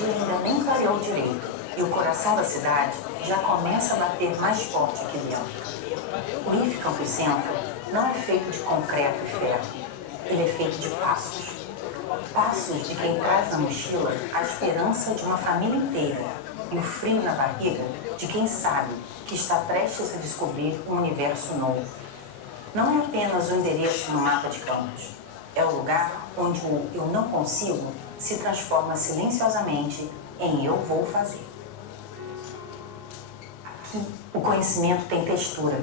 dia ainda nem clareou direito e o coração da cidade já começa a bater mais forte aqui dentro. O IF Campus Centro não é feito de concreto e ferro, ele é feito de passos. Passos de quem traz na mochila a esperança de uma família inteira e o frio na barriga de quem sabe que está prestes a descobrir um universo novo. Não é apenas o endereço no mapa de campus, é o lugar onde o eu não consigo se transforma silenciosamente em eu vou fazer. Aqui, o conhecimento tem textura.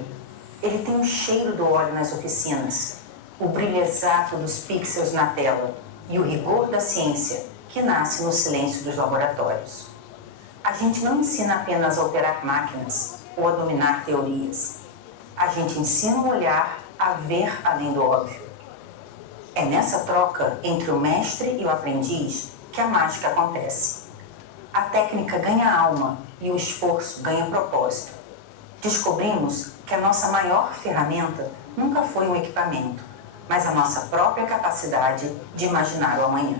Ele tem o cheiro do óleo nas oficinas, o brilho exato dos pixels na tela e o rigor da ciência que nasce no silêncio dos laboratórios. A gente não ensina apenas a operar máquinas ou a dominar teorias. A gente ensina o olhar a ver além do óbvio. É nessa troca entre o mestre e o aprendiz que a mágica acontece. A técnica ganha alma e o esforço ganha propósito. Descobrimos que a nossa maior ferramenta nunca foi um equipamento, mas a nossa própria capacidade de imaginar o amanhã.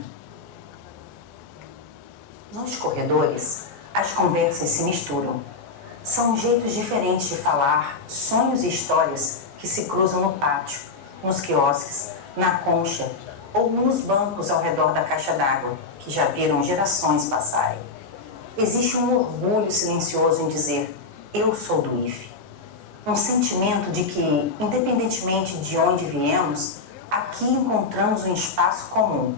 Nos corredores, as conversas se misturam. São jeitos diferentes de falar, sonhos e histórias que se cruzam no pátio, nos quiosques, na concha ou nos bancos ao redor da caixa d'água, que já viram gerações passarem. Existe um orgulho silencioso em dizer, eu sou do IF. Um sentimento de que, independentemente de onde viemos, aqui encontramos um espaço comum.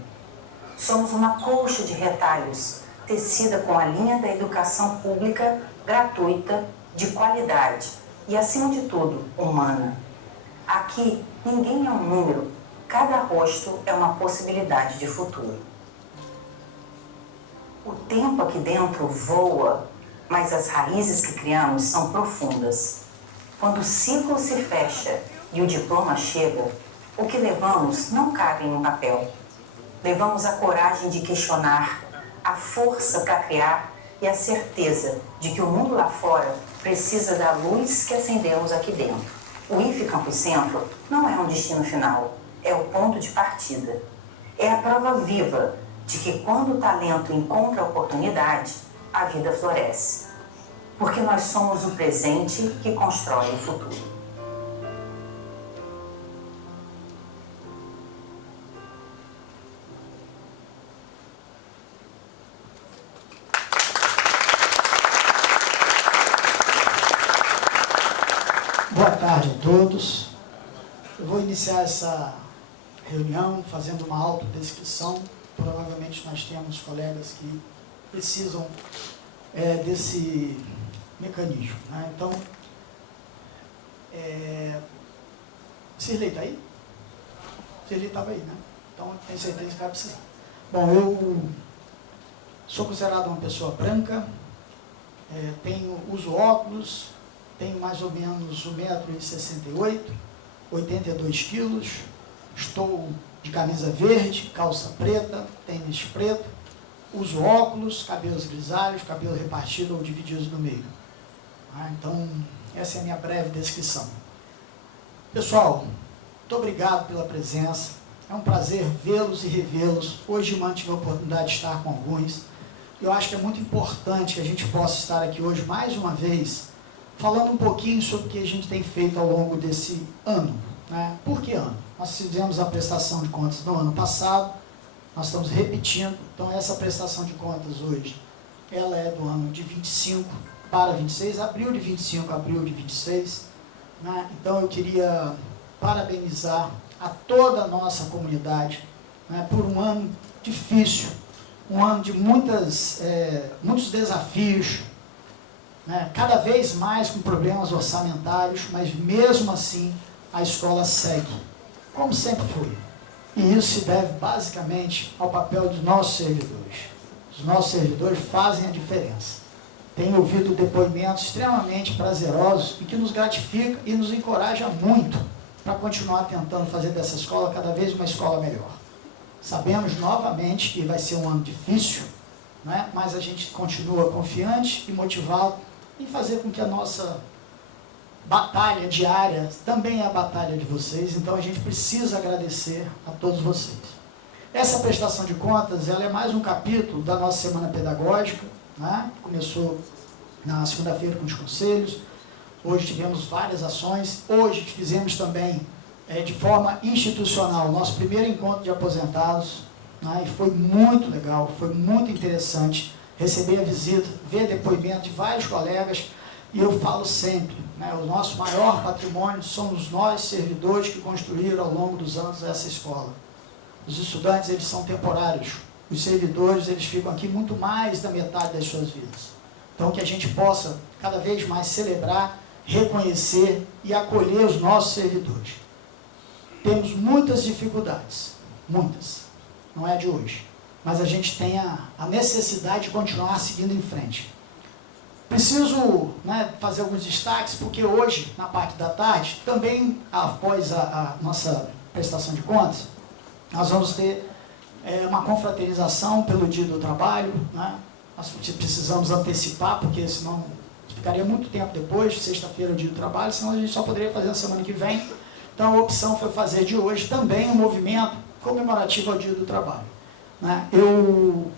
Somos uma colcha de retalhos, tecida com a linha da educação pública, gratuita, de qualidade e, acima de tudo, humana. Aqui, ninguém é um número, cada rosto é uma possibilidade de futuro. O tempo aqui dentro voa, mas as raízes que criamos são profundas. Quando o ciclo se fecha e o diploma chega, o que levamos não cabe em um papel. Levamos a coragem de questionar, a força para criar e a certeza de que o mundo lá fora precisa da luz que acendemos aqui dentro. O IF Campus Centro não é um destino final, é o ponto de partida. É a prova viva de que quando o talento encontra a oportunidade, a vida floresce. Porque nós somos o presente que constrói o futuro. Boa tarde a todos. Eu vou iniciar essa reunião fazendo uma autodescrição. Provavelmente nós temos colegas que precisam desse mecanismo, né? Então, Cirlei está aí? Cirlei estava aí, né? Então, tenho certeza que vai precisar. Bom, eu sou considerado uma pessoa branca, uso óculos, tenho mais ou menos 1,68 m, 82 quilos, estou de camisa verde, calça preta, tênis preto, uso óculos, cabelos grisalhos, cabelo repartido ou divididos no meio. Então, essa é a minha breve descrição. Pessoal, muito obrigado pela presença. É um prazer vê-los e revê-los. Hoje mantive a oportunidade de estar com alguns. Eu acho que é muito importante que a gente possa estar aqui hoje, mais uma vez, falando um pouquinho sobre o que a gente tem feito ao longo desse ano. Né? Por que ano? Nós fizemos a prestação de contas no ano passado, nós estamos repetindo, então essa prestação de contas hoje, ela é do ano de 25 para 26, abril de 25 a abril de 26, né? Então eu queria parabenizar a toda a nossa comunidade, né, por um ano difícil, um ano de muitos desafios, né, cada vez mais com problemas orçamentários, mas mesmo assim a escola segue, como sempre foi. E isso se deve basicamente ao papel dos nossos servidores. Os nossos servidores fazem a diferença. Tenho ouvido depoimentos extremamente prazerosos e que nos gratifica e nos encoraja muito para continuar tentando fazer dessa escola cada vez uma escola melhor. Sabemos novamente que vai ser um ano difícil, né? Mas a gente continua confiante e motivado em fazer com que a nossa batalha diária também é a batalha de vocês, então a gente precisa agradecer a todos vocês. Essa prestação de contas, ela é mais um capítulo da nossa semana pedagógica, né? Começou na segunda-feira com os conselhos, hoje tivemos várias ações, hoje fizemos também, de forma institucional, nosso primeiro encontro de aposentados, né? E foi muito legal, foi muito interessante receber a visita, ver depoimento de vários colegas, e eu falo sempre, né? O nosso maior patrimônio somos nós, servidores, que construíram ao longo dos anos essa escola. Os estudantes, eles são temporários. Os servidores, eles ficam aqui muito mais da metade das suas vidas. Então, que a gente possa, cada vez mais, celebrar, reconhecer e acolher os nossos servidores. Temos muitas dificuldades, muitas. Não é de hoje. Mas a gente tem a necessidade de continuar seguindo em frente. Preciso, né, fazer alguns destaques, porque hoje, na parte da tarde, também após a nossa prestação de contas, nós vamos ter uma confraternização pelo Dia do Trabalho, né? Nós precisamos antecipar, porque senão ficaria muito tempo depois, sexta-feira é o Dia do Trabalho, senão a gente só poderia fazer na semana que vem. Então a opção foi fazer de hoje também um movimento comemorativo ao Dia do Trabalho, né? Eu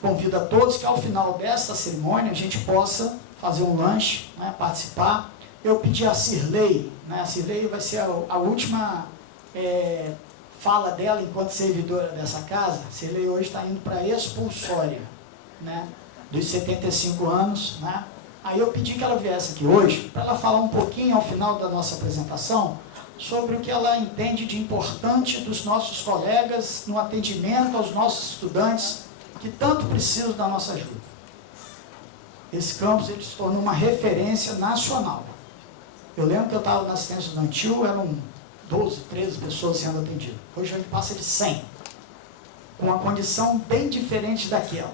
convido a todos que ao final desta cerimônia a gente possa fazer um lanche, né, participar. Eu pedi a Cirlei, né? A Cirlei vai ser a última fala dela enquanto servidora dessa casa. A Cirlei hoje está indo para a expulsória, né, dos 75 anos. Né? Aí eu pedi que ela viesse aqui hoje para ela falar um pouquinho ao final da nossa apresentação sobre o que ela entende de importante dos nossos colegas no atendimento aos nossos estudantes que tanto precisam da nossa ajuda. Esse campus, ele se tornou uma referência nacional. Eu lembro que eu estava na assistência estudantil, eram 12, 13 pessoas sendo atendidas. Hoje a gente passa de 100, com uma condição bem diferente daquela.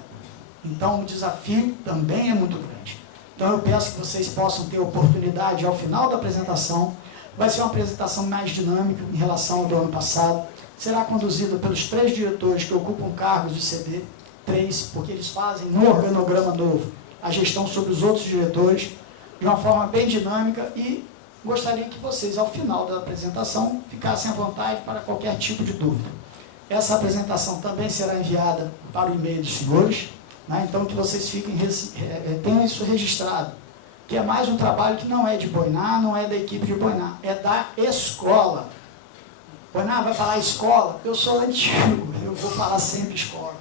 Então o desafio também é muito grande. Então eu peço que vocês possam ter oportunidade ao final da apresentação. Vai ser uma apresentação mais dinâmica em relação ao do ano passado. Será conduzida pelos 3 diretores que ocupam cargos de CD, 3, porque eles fazem no organograma novo a gestão sobre os outros diretores, de uma forma bem dinâmica, e gostaria que vocês, ao final da apresentação, ficassem à vontade para qualquer tipo de dúvida. Essa apresentação também será enviada para o e-mail dos senhores, né? Então que vocês tenham isso registrado, que é mais um trabalho que não é de Boiná, não é da equipe de Boiná, é da escola. Boiná vai falar escola? Eu sou antigo, eu vou falar sempre escola.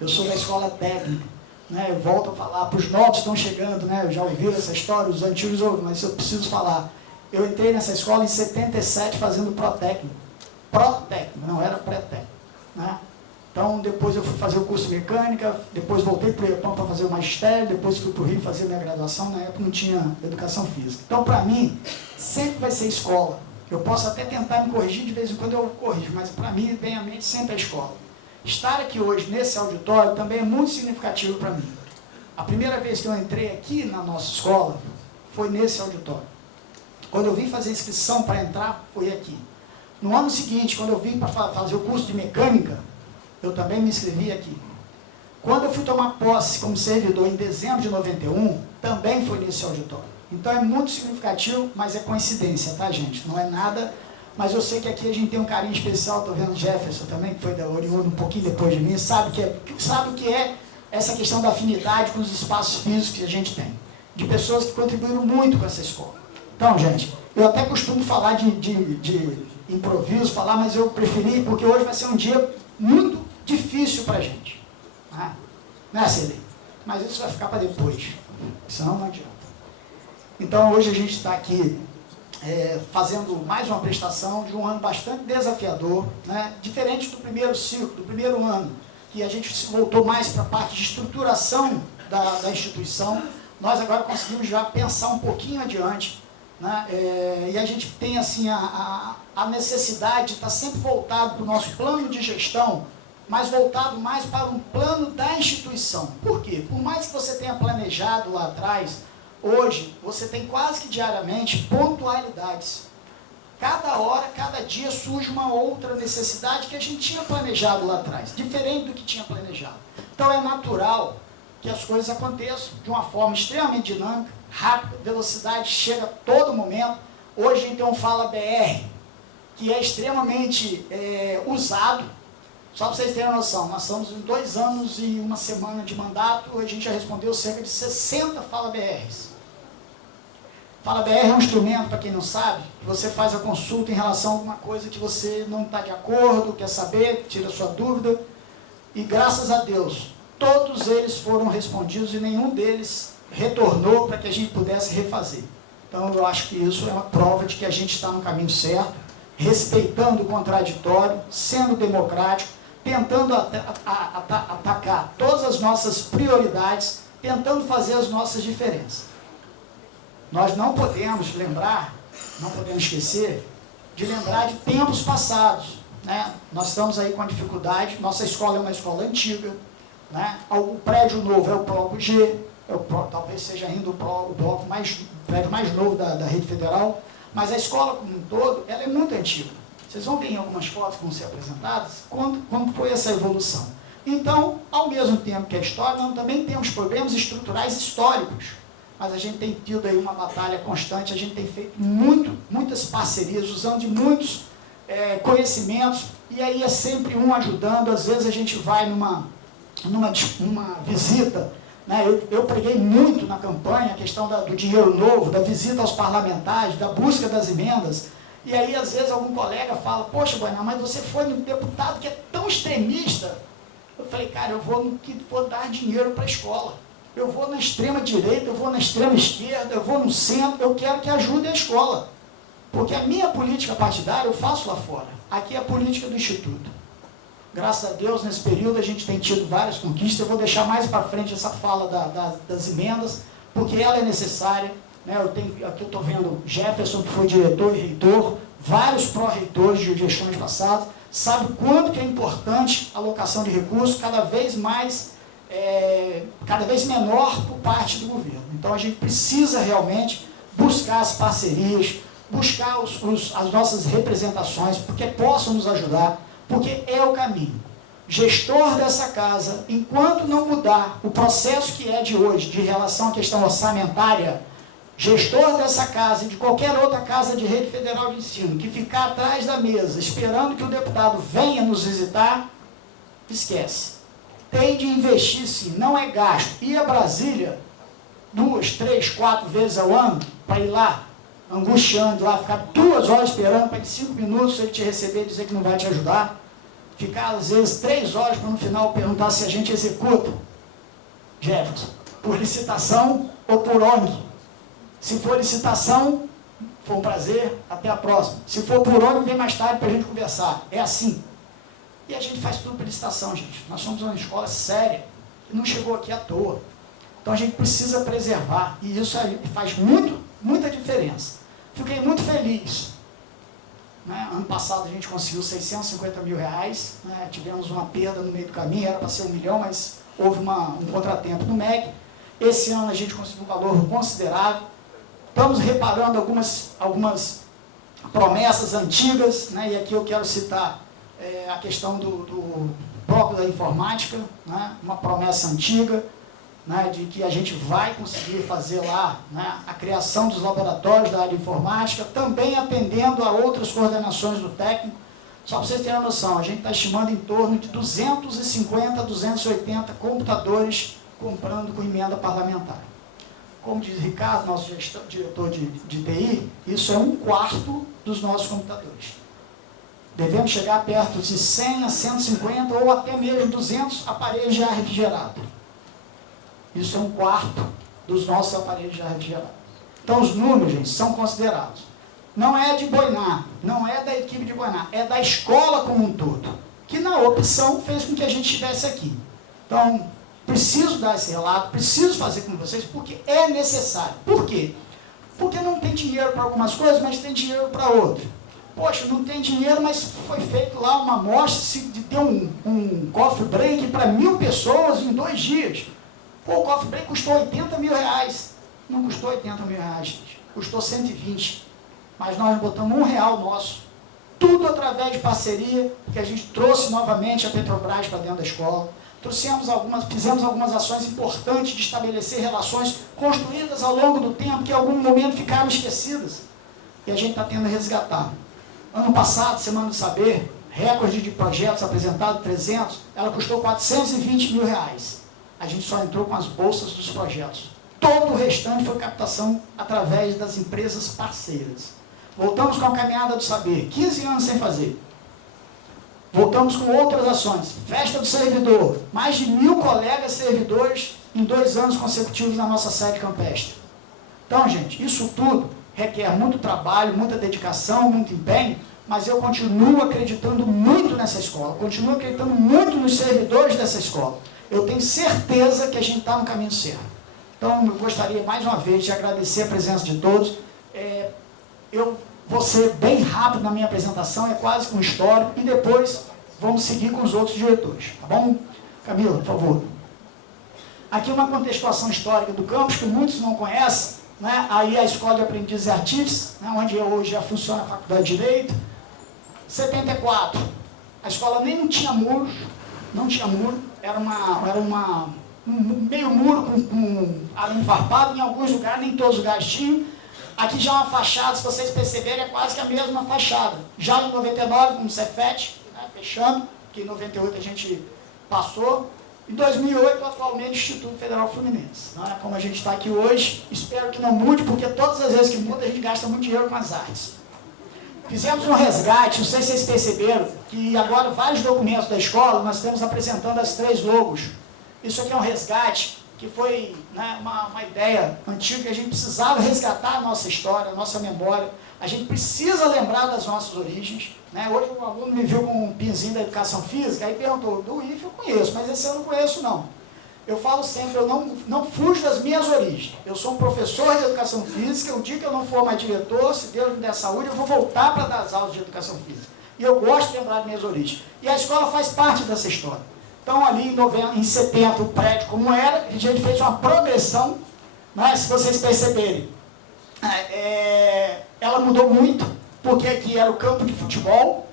Eu sou da escola técnica, né? Eu volto a falar para os novos que estão chegando, né? Eu já ouvi essa história, os antigos ouvem, mas eu preciso falar. Eu entrei nessa escola em 77 fazendo pró-técnico. Pró-técnico, não era pré-técnico, né? Então, depois eu fui fazer o curso de mecânica, depois voltei para o IEPAM para fazer o magistério, depois fui para o Rio fazer minha graduação, na época não tinha educação física. Então, para mim, sempre vai ser escola. Eu posso até tentar me corrigir, de vez em quando eu corrijo, mas para mim, vem à mente sempre a escola. Estar aqui hoje, nesse auditório, também é muito significativo para mim. A primeira vez que eu entrei aqui na nossa escola, foi nesse auditório. Quando eu vim fazer inscrição para entrar, foi aqui. No ano seguinte, quando eu vim para fazer o curso de mecânica, eu também me inscrevi aqui. Quando eu fui tomar posse como servidor em dezembro de 91, também foi nesse auditório. Então é muito significativo, mas é coincidência, tá, gente? Não é nada, mas eu sei que aqui a gente tem um carinho especial. Estou vendo o Jefferson também, que foi da oriundo um pouquinho depois de mim, sabe o que é essa questão da afinidade com os espaços físicos que a gente tem, de pessoas que contribuíram muito com essa escola. Então, gente, eu até costumo falar de improviso, mas eu preferi, porque hoje vai ser um dia muito difícil para a gente. Né, Celê? Mas isso vai ficar para depois, senão não adianta. Então, hoje a gente está aqui fazendo mais uma prestação de um ano bastante desafiador, né? Diferente do primeiro ciclo, do primeiro ano, que a gente voltou mais para a parte de estruturação da instituição. Nós agora conseguimos já pensar um pouquinho adiante, né? E a gente tem assim, a necessidade de estar sempre voltado para o nosso plano de gestão, mas voltado mais para um plano da instituição. Por quê? Por mais que você tenha planejado lá atrás, hoje você tem quase que diariamente pontualidades. Cada hora, cada dia surge uma outra necessidade que a gente tinha planejado lá atrás, diferente do que tinha planejado. Então é natural que as coisas aconteçam de uma forma extremamente dinâmica, rápida, velocidade chega a todo momento. Hoje a gente tem um Fala BR, que é extremamente usado, Só para vocês terem noção, nós estamos em 2 anos e 1 semana de mandato, a gente já respondeu cerca de 60 Fala BRs. Fala BR é um instrumento, para quem não sabe, que você faz a consulta em relação a alguma coisa que você não está de acordo, quer saber, tira a sua dúvida, e graças a Deus, todos eles foram respondidos e nenhum deles retornou para que a gente pudesse refazer. Então eu acho que isso é uma prova de que a gente está no caminho certo, respeitando o contraditório, sendo democrático, tentando atacar todas as nossas prioridades, tentando fazer as nossas diferenças. Nós não podemos esquecer de lembrar de tempos passados, né? Nós estamos aí com a dificuldade, nossa escola é uma escola antiga, né? O prédio novo é o bloco G, talvez seja ainda o prédio mais novo da rede federal, mas a escola como um todo, ela é muito antiga. Vocês vão ver em algumas fotos que vão ser apresentadas como foi essa evolução. Então, ao mesmo tempo que a história, nós também temos problemas estruturais históricos, mas a gente tem tido aí uma batalha constante, a gente tem feito muitas parcerias, usando de muitos conhecimentos, e aí é sempre um ajudando. Às vezes a gente vai numa visita, né? Eu preguei muito na campanha a questão do dinheiro novo, da visita aos parlamentares, da busca das emendas, e aí às vezes algum colega fala, poxa, Boinar, mas você foi no deputado que é tão extremista. Eu falei, cara, eu vou dar dinheiro para a escola, eu vou na extrema direita, eu vou na extrema esquerda, eu vou no centro, eu quero que ajude a escola, porque a minha política partidária eu faço lá fora, aqui é a política do Instituto. Graças a Deus, nesse período, a gente tem tido várias conquistas. Eu vou deixar mais para frente essa fala das emendas, porque ela é necessária, né? Aqui eu estou vendo Jefferson, que foi diretor e reitor, vários pró-reitores de gestões passadas, sabe quanto que é importante a alocação de recursos, cada vez menor por parte do governo. Então, a gente precisa realmente buscar as parcerias, buscar as nossas representações, porque possam nos ajudar, porque é o caminho. Gestor dessa casa, enquanto não mudar o processo que é de hoje, de relação à questão orçamentária, gestor dessa casa e de qualquer outra casa de rede federal de ensino, que ficar atrás da mesa, esperando que o deputado venha nos visitar, esquece. Tem de investir sim, não é gasto. Ir a Brasília 2, 3, 4 vezes ao ano, para ir lá, angustiando lá, ficar 2 horas esperando para em 5 minutos ele te receber e dizer que não vai te ajudar, ficar às vezes 3 horas para no final perguntar se a gente executa, Jefferson, por licitação ou por ONG. Se for licitação, foi um prazer, até a próxima. Se for por ONG, vem mais tarde para a gente conversar. É assim. E a gente faz tudo por licitação, gente. Nós somos uma escola séria, que não chegou aqui à toa. Então a gente precisa preservar, e isso aí faz muita diferença. Fiquei muito feliz. Né? Ano passado a gente conseguiu R$650 mil, né? Tivemos uma perda no meio do caminho, era para ser 1 milhão, mas houve um contratempo no MEC. Esse ano a gente conseguiu um valor considerável. Estamos reparando algumas promessas antigas, né? E aqui eu quero citar a questão do próprio da informática, né? Uma promessa antiga, né, de que a gente vai conseguir fazer lá, né, a criação dos laboratórios da área de informática, também atendendo a outras coordenações do técnico. Só para vocês terem uma noção, a gente está estimando em torno de 250 a 280 computadores comprando com emenda parlamentar. Como diz Ricardo, nosso diretor de TI, isso é 1/4 dos nossos computadores. Devemos chegar perto de 100 a 150 ou até mesmo 200 aparelhos de ar refrigerado. Isso é 1/4 dos nossos aparelhos de ar refrigerado. Então, os números, gente, são considerados. Não é de Boinar, não é da equipe de Boinar, é da escola como um todo, que na opção fez com que a gente estivesse aqui. Então, preciso dar esse relato, preciso fazer com vocês, porque é necessário. Por quê? Porque não tem dinheiro para algumas coisas, mas tem dinheiro para outras. Poxa, não tem dinheiro, mas foi feito lá uma amostra de ter um coffee break para 1.000 pessoas em 2 dias. Pô, o coffee break custou R$80 mil. Não custou R$80 mil, gente. Custou 120. Mas nós botamos R$1 nosso. Tudo através de parceria, que a gente trouxe novamente a Petrobras para dentro da escola. Fizemos algumas ações importantes de estabelecer relações construídas ao longo do tempo, que em algum momento ficaram esquecidas. E a gente está tendo a resgatar. Ano passado, Semana do Saber, recorde de projetos apresentados, 300, ela custou R$420 mil. A gente só entrou com as bolsas dos projetos. Todo o restante foi captação através das empresas parceiras. Voltamos com a caminhada do saber, 15 anos sem fazer. Voltamos com outras ações. Festa do servidor, mais de 1.000 colegas servidores em 2 anos consecutivos na nossa sede campestre. Então, gente, isso tudo requer muito trabalho, muita dedicação, muito empenho, mas eu continuo acreditando muito nessa escola, continuo acreditando muito nos servidores dessa escola. Eu tenho certeza que a gente está no caminho certo. Então, eu gostaria mais uma vez de agradecer a presença de todos. Eu vou ser bem rápido na minha apresentação, é quase com histórico, e depois vamos seguir com os outros diretores. Tá bom? Camila, por favor. Aqui uma contextuação histórica do campus, que muitos não conhecem, né? Aí a Escola de Aprendizes e Artífices, né? Onde hoje já funciona a Faculdade de Direito. 74, a escola nem não tinha muro, era um meio muro com arame farpado, em alguns lugares, nem todos os lugares tinham. Aqui já é uma fachada, se vocês perceberem, é quase que a mesma fachada. Já em 99, com o Cefet, né, fechando, que em 98 a gente passou. Em 2008, atualmente, Instituto Federal Fluminense. Não é como a gente está aqui hoje, espero que não mude, porque todas as vezes que muda, a gente gasta muito dinheiro com as artes. Fizemos um resgate, não sei se vocês perceberam, que agora vários documentos da escola, nós estamos apresentando as 3 logos. Isso aqui é um resgate, que foi, né, uma ideia antiga, que a gente precisava resgatar a nossa história, a nossa memória. A gente precisa lembrar das nossas origens. Né? Hoje um aluno me viu com um pinzinho da educação física, aí perguntou, do IF eu conheço, mas esse eu não conheço não. Eu falo sempre, eu não fujo das minhas origens. Eu sou um professor de educação física, o dia que eu não for mais diretor, se Deus me der saúde, eu vou voltar para dar as aulas de educação física. E eu gosto de lembrar das minhas origens. E a escola faz parte dessa história. Então, ali em 70, o prédio como era, a gente fez uma progressão, né, se vocês perceberem. Ela mudou muito, porque aqui era o campo de futebol,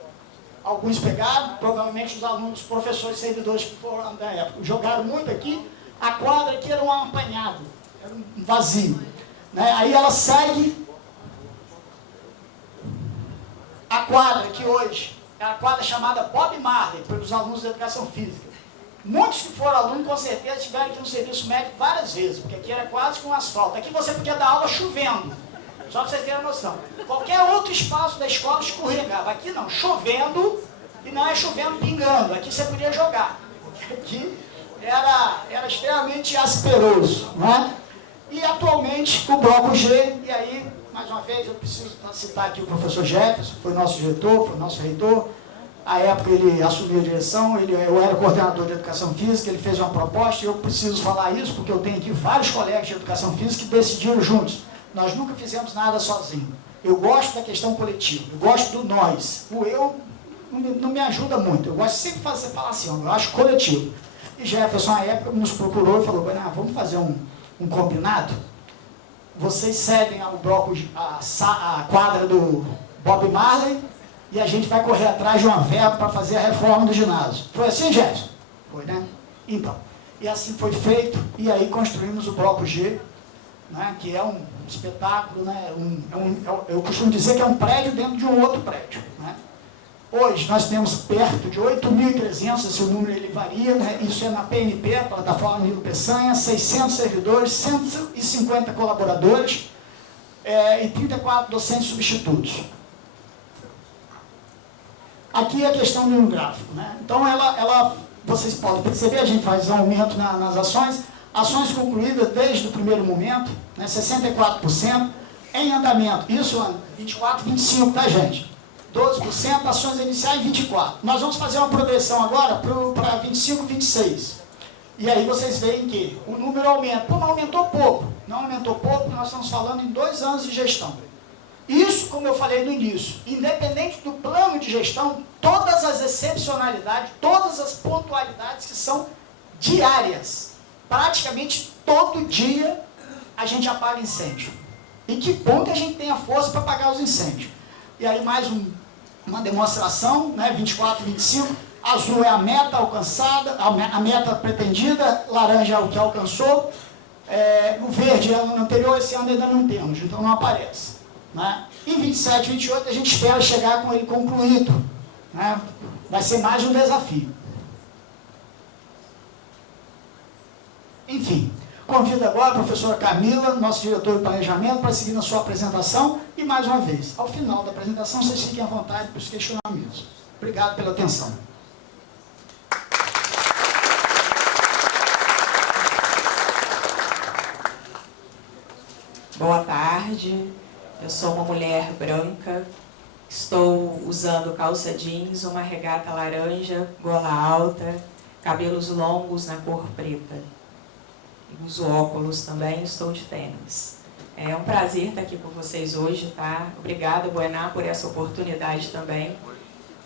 alguns pegaram, provavelmente os alunos, os professores, servidores que foram da época, jogaram muito aqui. A quadra aqui era um apanhado, era um vazio. Né? Aí ela segue a quadra que hoje é a quadra chamada Bob Marley, pelos alunos de educação física. Muitos que foram alunos, com certeza, tiveram que ir no serviço médico várias vezes, porque aqui era quase com asfalto. Aqui você podia dar aula chovendo, só para vocês terem a noção. Qualquer outro espaço da escola escorregava. Aqui não, chovendo, e não é chovendo pingando. Aqui você podia jogar. Aqui era extremamente asperoso. Né? E atualmente o bloco G, e aí, mais uma vez, eu preciso citar aqui o professor Jefferson, foi nosso diretor, foi nosso reitor. À época ele assumiu a direção, eu era coordenador de educação física, ele fez uma proposta, e eu preciso falar isso, porque eu tenho aqui vários colegas de educação física que decidiram juntos. Nós nunca fizemos nada sozinho. Eu gosto da questão coletiva, eu gosto do nós. O eu não me ajuda muito, eu gosto sempre de falar assim, eu acho coletivo. E Jefferson, na época, nos procurou e falou, vamos fazer um combinado? Vocês cedem ao bloco a quadra do Bob Marley, e a gente vai correr atrás de uma verba para fazer a reforma do ginásio. Foi assim, Jefferson? Foi, né? Então, e assim foi feito, e aí construímos o bloco G, né, que é um espetáculo, né, eu costumo dizer que é um prédio dentro de um outro prédio. Né? Hoje nós temos perto de 8.300, esse número ele varia, né, isso é na PNP, a plataforma Nilo Peçanha, 600 servidores, 150 colaboradores e 34 docentes substitutos. Aqui é a questão do gráfico. Né? Então, vocês podem perceber, a gente faz um aumento nas ações concluídas desde o primeiro momento, né? 64%, em andamento, isso 24, 25, tá, gente? 12%, ações iniciais 24%. Nós vamos fazer uma progressão agora para 25, 26%. E aí vocês veem que o número aumenta. Pô, mas aumentou pouco. Não aumentou pouco, nós estamos falando em 2 anos de gestão. Isso, como eu falei no início, independente do plano de gestão, todas as excepcionalidades, todas as pontualidades que são diárias, praticamente todo dia a gente apaga incêndio. E que bom que a gente tenha força para apagar os incêndios. E aí mais uma demonstração, né, 24, 25, azul é a meta alcançada, a meta pretendida, laranja é o que alcançou, o verde é o ano anterior, esse ano ainda não temos, então não aparece. Né? Em 27, 28 a gente espera chegar com ele concluído. né? Vai ser mais um desafio. Enfim, convido agora a professora Camila, nosso diretor de planejamento, para seguir na sua apresentação e, mais uma vez, ao final da apresentação, vocês fiquem à vontade para os questionamentos. Obrigado pela atenção. Boa tarde, eu sou uma mulher branca, estou usando calça jeans, uma regata laranja, gola alta, cabelos longos na cor preta. Uso óculos também, estou de tênis. É um prazer estar aqui com vocês hoje, tá? Obrigada, Buená, por essa oportunidade também,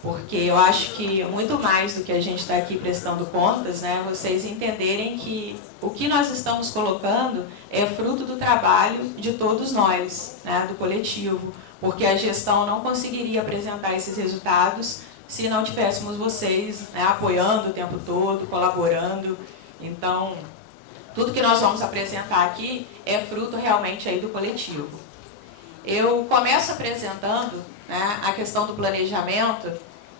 porque eu acho que muito mais do que a gente está aqui prestando contas, né, vocês entenderem que o que nós estamos colocando é fruto do trabalho de todos nós, né, do coletivo, porque a gestão não conseguiria apresentar esses resultados se não tivéssemos vocês, né, apoiando o tempo todo, colaborando. Então, tudo que nós vamos apresentar aqui é fruto realmente aí do coletivo. Eu começo apresentando, né, a questão do planejamento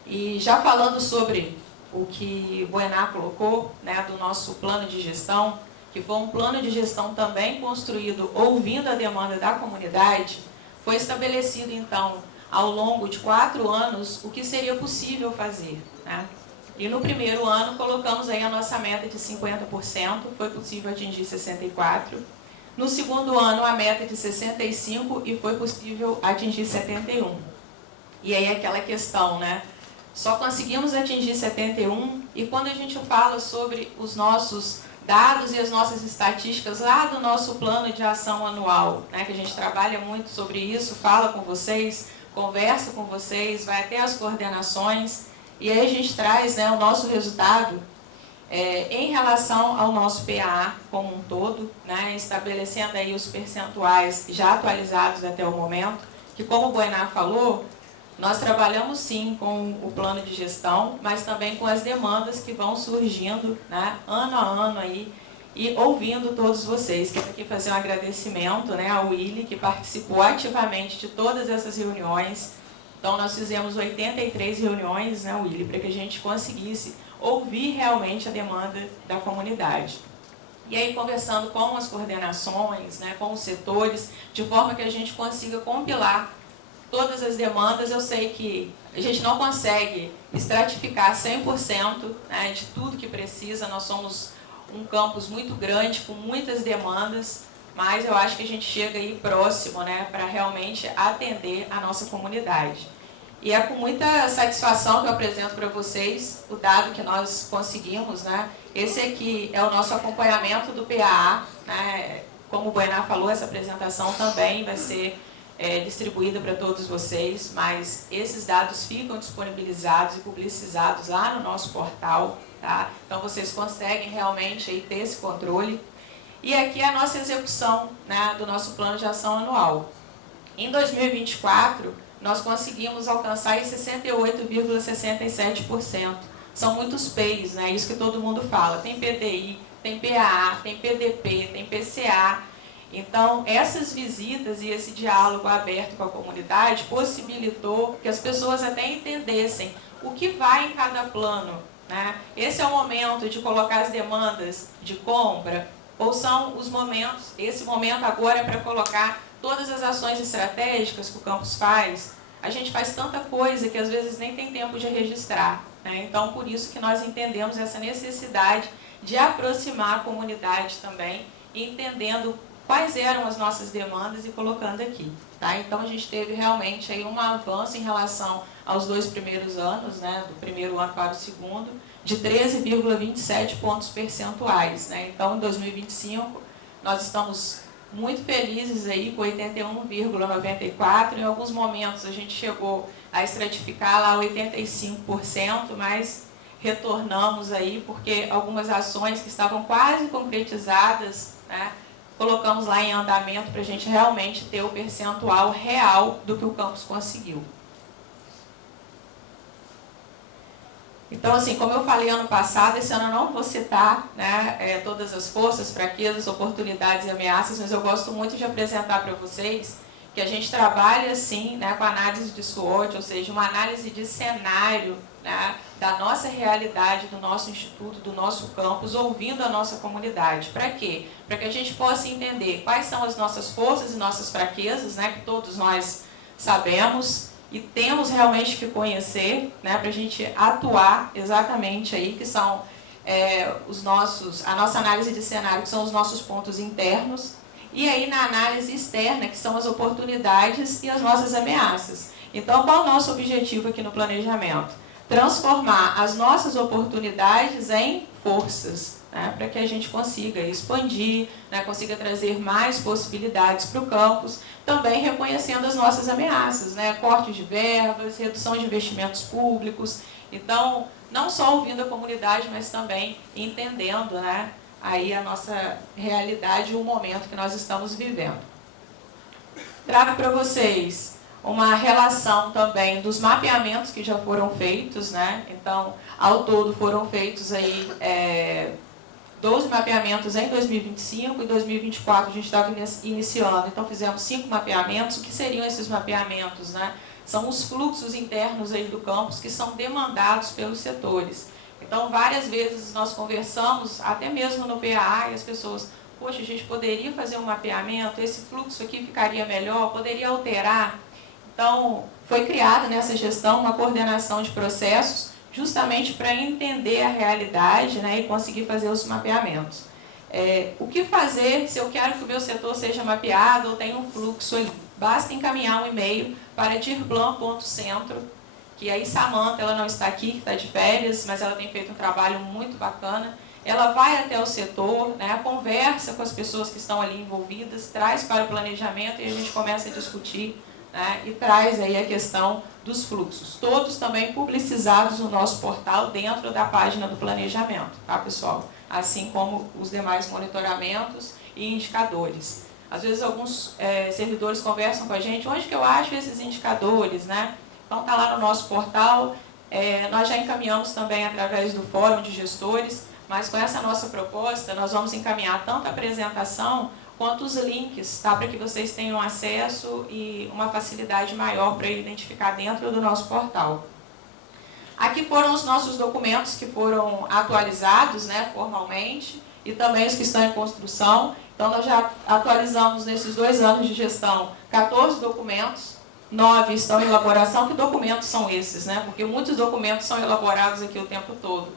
e já falando sobre o que Buená colocou, né, do nosso plano de gestão, que foi um plano de gestão também construído ouvindo a demanda da comunidade. Foi estabelecido, então, ao longo de 4 anos, o que seria possível fazer, né? E no primeiro ano, colocamos aí a nossa meta de 50%, foi possível atingir 64%. No segundo ano, a meta de 65% e foi possível atingir 71%. E aí aquela questão, né? Só conseguimos atingir 71%, e quando a gente fala sobre os nossos dados e as nossas estatísticas lá do nosso plano de ação anual, né, que a gente trabalha muito sobre isso, fala com vocês, conversa com vocês, vai até as coordenações, e aí a gente traz, né, o nosso resultado em relação ao nosso PAA como um todo, né, estabelecendo aí os percentuais já atualizados até o momento, que como o Buená falou, nós trabalhamos sim com o plano de gestão, mas também com as demandas que vão surgindo, né, ano a ano aí, e ouvindo todos vocês. Quero aqui fazer um agradecimento, né, ao Willy, que participou ativamente de todas essas reuniões. Então, nós fizemos 83 reuniões, né, Willy, para que a gente conseguisse ouvir realmente a demanda da comunidade. E aí, conversando com as coordenações, né, com os setores, de forma que a gente consiga compilar todas as demandas. Eu sei que a gente não consegue estratificar 100%, né, de tudo que precisa. Nós somos um campus muito grande, com muitas demandas, mas eu acho que a gente chega aí próximo, né, para realmente atender a nossa comunidade. E é com muita satisfação que eu apresento para vocês o dado que nós conseguimos, né? Esse aqui é o nosso acompanhamento do PAA, né? Como o Buená falou, essa apresentação também vai ser distribuída para todos vocês, mas esses dados ficam disponibilizados e publicizados lá no nosso portal, tá? Então vocês conseguem realmente aí ter esse controle. E aqui é a nossa execução, né, do nosso plano de ação anual. Em 2024, nós conseguimos alcançar 68,67%. São muitos P's, né? Isso que todo mundo fala. Tem PDI, tem PAA, tem PDP, tem PCA. Então, essas visitas e esse diálogo aberto com a comunidade possibilitou que as pessoas até entendessem o que vai em cada plano, né? Esse é o momento de colocar as demandas de compra, ou são os momentos, esse momento agora é para colocar todas as ações estratégicas que o campus faz. A gente faz tanta coisa que às vezes nem tem tempo de registrar, né? Então, por isso que nós entendemos essa necessidade de aproximar a comunidade também, entendendo quais eram as nossas demandas e colocando aqui, tá? Então, a gente teve realmente aí um avanço em relação aos 2 primeiros anos, né, do primeiro ano para o segundo, de 13,27 pontos percentuais, né? Então, em 2025, nós estamos muito felizes aí com 81,94%. Em alguns momentos a gente chegou a estratificar lá 85%, mas retornamos aí porque algumas ações que estavam quase concretizadas, né, colocamos lá em andamento para a gente realmente ter o percentual real do que o campus conseguiu. Então, assim, como eu falei ano passado, esse ano eu não vou citar, né, todas as forças, fraquezas, oportunidades e ameaças, mas eu gosto muito de apresentar para vocês que a gente trabalhe assim, né, com análise de SWOT, ou seja, uma análise de cenário, né, da nossa realidade, do nosso instituto, do nosso campus, ouvindo a nossa comunidade. Para quê? Para que a gente possa entender quais são as nossas forças e nossas fraquezas, né, que todos nós sabemos e temos realmente que conhecer, né, para a gente atuar exatamente aí, que são a nossa análise de cenário, que são os nossos pontos internos, e aí na análise externa, que são as oportunidades e as nossas ameaças. Então, qual é o nosso objetivo aqui no planejamento? Transformar as nossas oportunidades em forças, né, para que a gente consiga expandir, né, consiga trazer mais possibilidades para o campus, também reconhecendo as nossas ameaças, né, cortes de verbas, redução de investimentos públicos. Então, não só ouvindo a comunidade, mas também entendendo, né, aí a nossa realidade e o momento que nós estamos vivendo. Trago para vocês uma relação também dos mapeamentos que já foram feitos, né? Então, ao todo foram feitos aí 12 mapeamentos em 2025 e 2024 a gente estava iniciando, então fizemos 5 mapeamentos. O que seriam esses mapeamentos, né? São os fluxos internos aí do campus que são demandados pelos setores. Então, várias vezes nós conversamos, até mesmo no PAA, e as pessoas, poxa, a gente poderia fazer um mapeamento, esse fluxo aqui ficaria melhor, poderia alterar. Então, foi criada nessa gestão uma coordenação de processos, justamente para entender a realidade, né, e conseguir fazer os mapeamentos. O que fazer se eu quero que o meu setor seja mapeado ou tenha um fluxo ali? Basta encaminhar um e-mail para dirplan.centro, que aí Samantha, ela não está aqui, que está de férias, mas ela tem feito um trabalho muito bacana. Ela vai até o setor, né, conversa com as pessoas que estão ali envolvidas, traz para o planejamento e a gente começa a discutir, né, e traz aí a questão dos fluxos. Todos também publicizados no nosso portal, dentro da página do planejamento, tá, pessoal? Assim como os demais monitoramentos e indicadores. Às vezes alguns servidores conversam com a gente, onde que eu acho esses indicadores, né? Então está lá no nosso portal, nós já encaminhamos também através do Fórum de Gestores, mas com essa nossa proposta nós vamos encaminhar tanto a apresentação quanto os links, tá? Para que vocês tenham acesso e uma facilidade maior para identificar dentro do nosso portal. Aqui foram os nossos documentos que foram atualizados, né, formalmente, e também os que estão em construção. Então nós já atualizamos nesses 2 anos de gestão 14 documentos, 9 estão em elaboração. Que documentos são esses, né? Porque muitos documentos são elaborados aqui o tempo todo.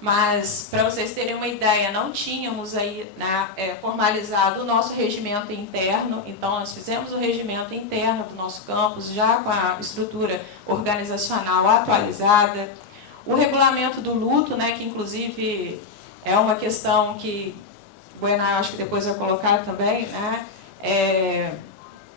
Mas, para vocês terem uma ideia, não tínhamos aí, né, formalizado o nosso regimento interno. Então, nós fizemos o regimento interno do nosso campus, já com a estrutura organizacional atualizada. O regulamento do luto, né, que inclusive é uma questão que o Buena, eu acho que depois vai colocar também, né,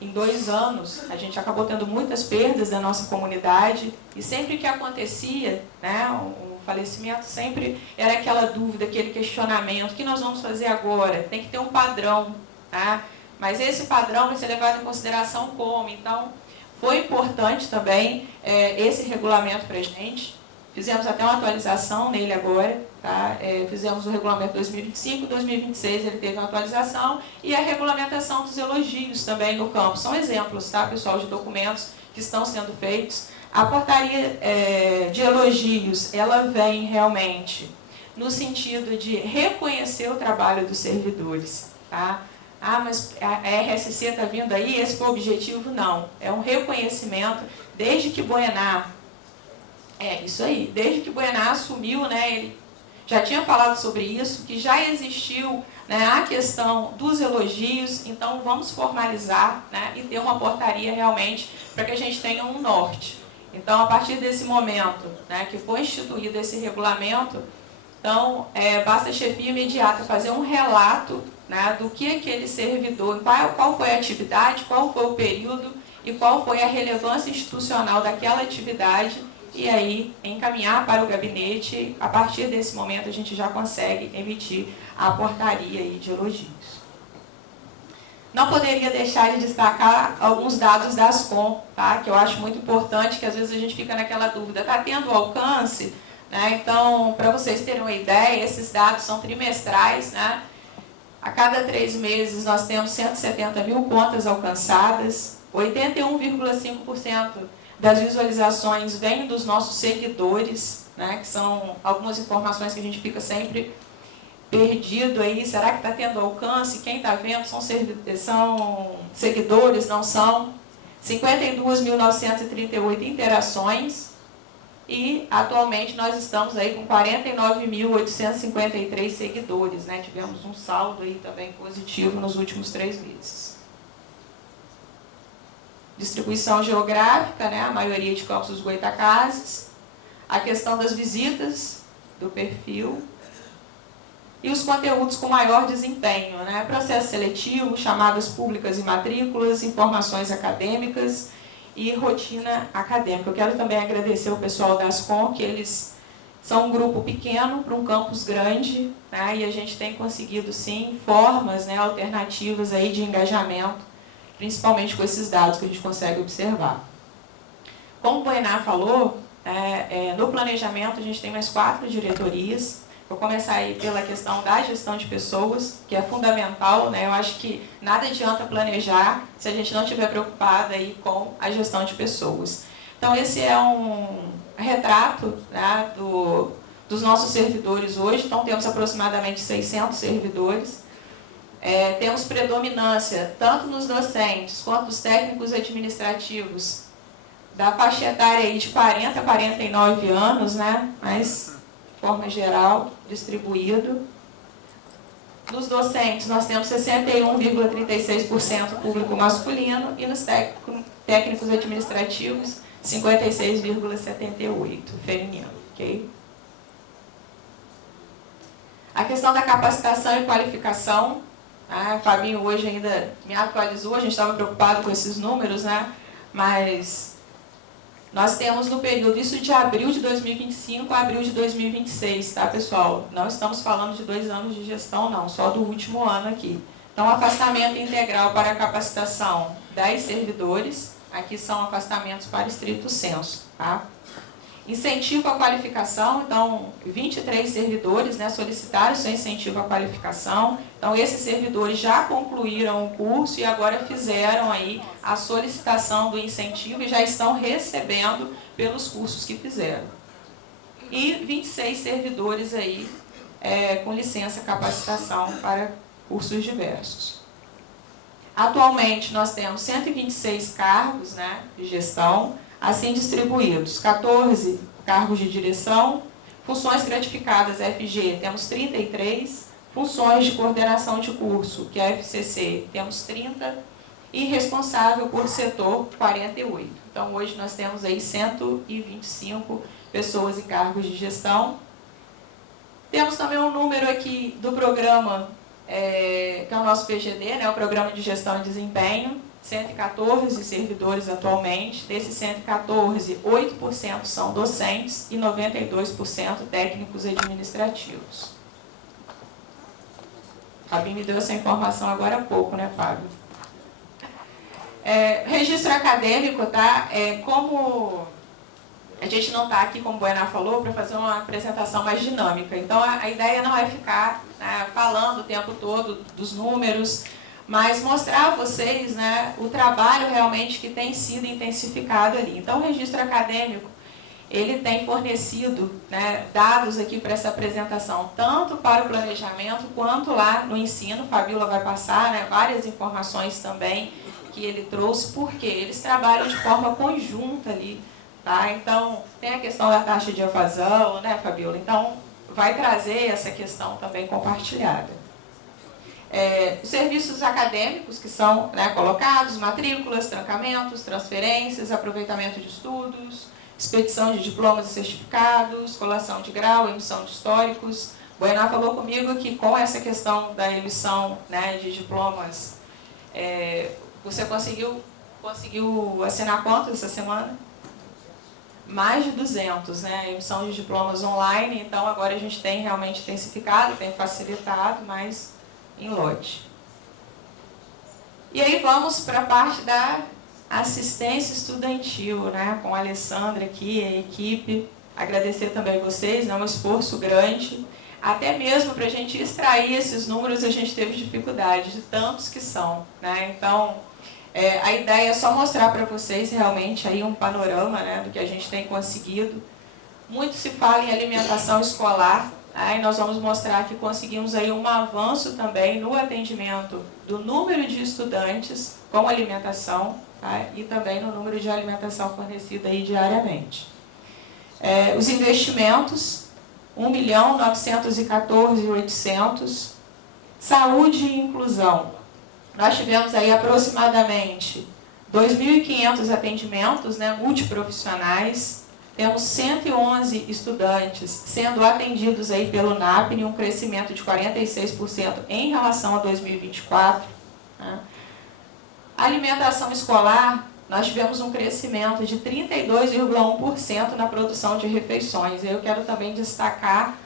em 2 anos, a gente acabou tendo muitas perdas da nossa comunidade, e sempre que acontecia, né, um falecimento, sempre era aquela dúvida, aquele questionamento: o que nós vamos fazer agora? Tem que ter um padrão, tá? Mas esse padrão vai ser levado em consideração como? Então, foi importante também esse regulamento para a gente. Fizemos até uma atualização nele agora, tá? Fizemos o regulamento 2025, 2026 ele teve uma atualização, e a regulamentação dos elogios também no campo. São exemplos, tá, pessoal, de documentos que estão sendo feitos. A portaria de elogios, ela vem realmente no sentido de reconhecer o trabalho dos servidores, tá? Ah, mas a RSC está vindo aí, esse foi o objetivo? Não. É um reconhecimento, desde que Buena... isso aí. Desde que Buena assumiu, né, ele já tinha falado sobre isso, que já existiu, né, a questão dos elogios. Então, vamos formalizar, né, e ter uma portaria realmente para que a gente tenha um norte. Então, a partir desse momento, né, que foi instituído esse regulamento, então, basta a chefia imediata fazer um relato, né, do que aquele servidor, qual foi a atividade, qual foi o período e qual foi a relevância institucional daquela atividade, e aí encaminhar para o gabinete. A partir desse momento a gente já consegue emitir a portaria aí de elogios. Não poderia deixar de destacar alguns dados da Ascom, tá? Que eu acho muito importante, que às vezes a gente fica naquela dúvida, está tendo alcance? Né? Então, para vocês terem uma ideia, esses dados são trimestrais, né? A cada 3 meses nós temos 170 mil contas alcançadas, 81,5% das visualizações vêm dos nossos seguidores, né, que são algumas informações que a gente fica sempre perdido aí. Será que está tendo alcance? Quem está vendo são seguidores, não são? 52.938 interações e atualmente nós estamos aí com 49.853 seguidores, né? Tivemos um saldo aí também positivo nos últimos 3 meses. Distribuição geográfica, né? A maioria de Campos dos Goytacazes, a questão das visitas do perfil e os conteúdos com maior desempenho, né? Processo seletivo, chamadas públicas e matrículas, informações acadêmicas e rotina acadêmica. Eu quero também agradecer o pessoal da Ascom, que eles são um grupo pequeno para um campus grande, né? E a gente tem conseguido, sim, formas, né, alternativas aí de engajamento, principalmente com esses dados que a gente consegue observar. Como o Boenar falou, no planejamento a gente tem mais 4 diretorias. Vou começar aí pela questão da gestão de pessoas, que é fundamental, né? Eu acho que nada adianta planejar se a gente não estiver preocupado aí com a gestão de pessoas. Então, esse é um retrato, né, dos nossos servidores hoje. Então, temos aproximadamente 600 servidores. Temos predominância, tanto nos docentes quanto nos técnicos administrativos, da faixa etária aí de 40 a 49 anos, né? Mas, de forma geral, distribuído. Nos docentes, nós temos 61,36% público masculino e nos técnicos administrativos, 56,78% feminino. Okay? A questão da capacitação e qualificação, o Fabinho hoje ainda me atualizou, a gente estava preocupado com esses números, né? Mas nós temos no período, isso de abril de 2025 a abril de 2026, tá, pessoal? Não estamos falando de 2 anos de gestão, não, só do último ano aqui. Então, afastamento integral para a capacitação 10 servidores, aqui são afastamentos para estrito senso, tá? Incentivo à qualificação, então, 23 servidores, né, solicitaram seu incentivo à qualificação. Então, esses servidores já concluíram o curso e agora fizeram aí a solicitação do incentivo e já estão recebendo pelos cursos que fizeram. E 26 servidores aí com licença capacitação para cursos diversos. Atualmente, nós temos 126 cargos, né, de gestão, assim distribuídos: 14 cargos de direção, funções gratificadas FG, temos 33, funções de coordenação de curso, que é a FCC, temos 30, e responsável por setor, 48. Então, hoje nós temos aí 125 pessoas em cargos de gestão. Temos também um número aqui do programa, que é o nosso PGD, né, o Programa de Gestão e Desempenho, 114 servidores atualmente. Desses 114, 8% são docentes e 92% técnicos administrativos. A Fabinho me deu essa informação agora há pouco, né, Fábio? Registro acadêmico, tá? Como a gente não está aqui, como o Boenar falou, para fazer uma apresentação mais dinâmica. Então, a ideia não é ficar, né, falando o tempo todo dos números, mas mostrar a vocês, né, o trabalho realmente que tem sido intensificado ali. Então, o registro acadêmico, ele tem fornecido, né, dados aqui para essa apresentação, tanto para o planejamento quanto lá no ensino. Fabíola vai passar, né, várias informações também que ele trouxe, porque eles trabalham de forma conjunta ali, tá? Então, tem a questão da taxa de evasão, né, Fabíola? Então, vai trazer essa questão também compartilhada. Os serviços acadêmicos que são, né, colocados, matrículas, trancamentos, transferências, aproveitamento de estudos, expedição de diplomas e certificados, colação de grau, emissão de históricos. O Boenar falou comigo que com essa questão da emissão, né, de diplomas, você conseguiu assinar quanto essa semana? Mais de 200, né, emissão de diplomas online. Então, agora a gente tem realmente intensificado, tem facilitado, mas em lote. E aí vamos para a parte da assistência estudantil, né, com a Alessandra aqui, a equipe. Agradecer também a vocês, né, um esforço grande. Até mesmo para a gente extrair esses números, a gente teve dificuldade, de tantos que são, né? Então, A ideia é só mostrar para vocês realmente aí um panorama, né, do que a gente tem conseguido. Muito se fala em alimentação escolar, e nós vamos mostrar que conseguimos aí um avanço também no atendimento do número de estudantes com alimentação, e também no número de alimentação fornecida aí diariamente. Os investimentos, 1.914.800. Saúde e inclusão. Nós tivemos aí aproximadamente 2.500 atendimentos, né, multiprofissionais. Temos 111 estudantes sendo atendidos aí pelo NAPNE, um crescimento de 46% em relação a 2024. Né. Alimentação escolar, nós tivemos um crescimento de 32,1% na produção de refeições. Eu quero também destacar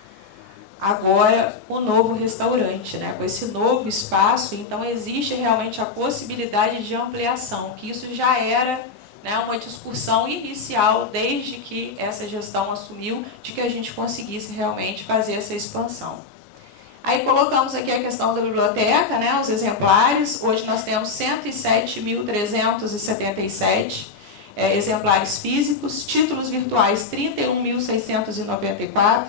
agora o novo restaurante, né? Com esse novo espaço, então existe realmente a possibilidade de ampliação, que isso já era, né, uma discussão inicial desde que essa gestão assumiu, de que a gente conseguisse realmente fazer essa expansão. Aí colocamos aqui a questão da biblioteca, né, os exemplares. Hoje nós temos 107.377 exemplares físicos, títulos virtuais 31.694,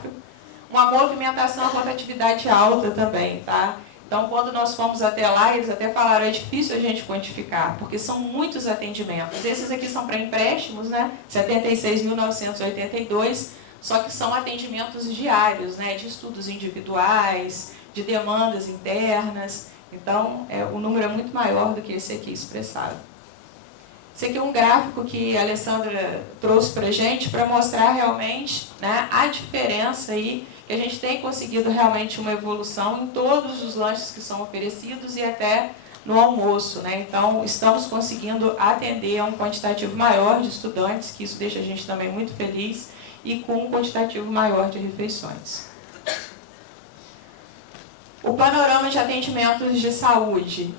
uma movimentação, uma rotatividade alta também, tá? Então, quando nós fomos até lá, eles até falaram, é difícil a gente quantificar, porque são muitos atendimentos. Esses aqui são para empréstimos, né? 76.982, só que são atendimentos diários, né? De estudos individuais, de demandas internas. Então, o número é muito maior do que esse aqui expressado. Esse aqui é um gráfico que a Alessandra trouxe para a gente para mostrar realmente, né, a diferença aí, que a gente tem conseguido realmente uma evolução em todos os lanches que são oferecidos e até no almoço, né? Então, estamos conseguindo atender a um quantitativo maior de estudantes, que isso deixa a gente também muito feliz, e com um quantitativo maior de refeições. O panorama de atendimentos de saúde,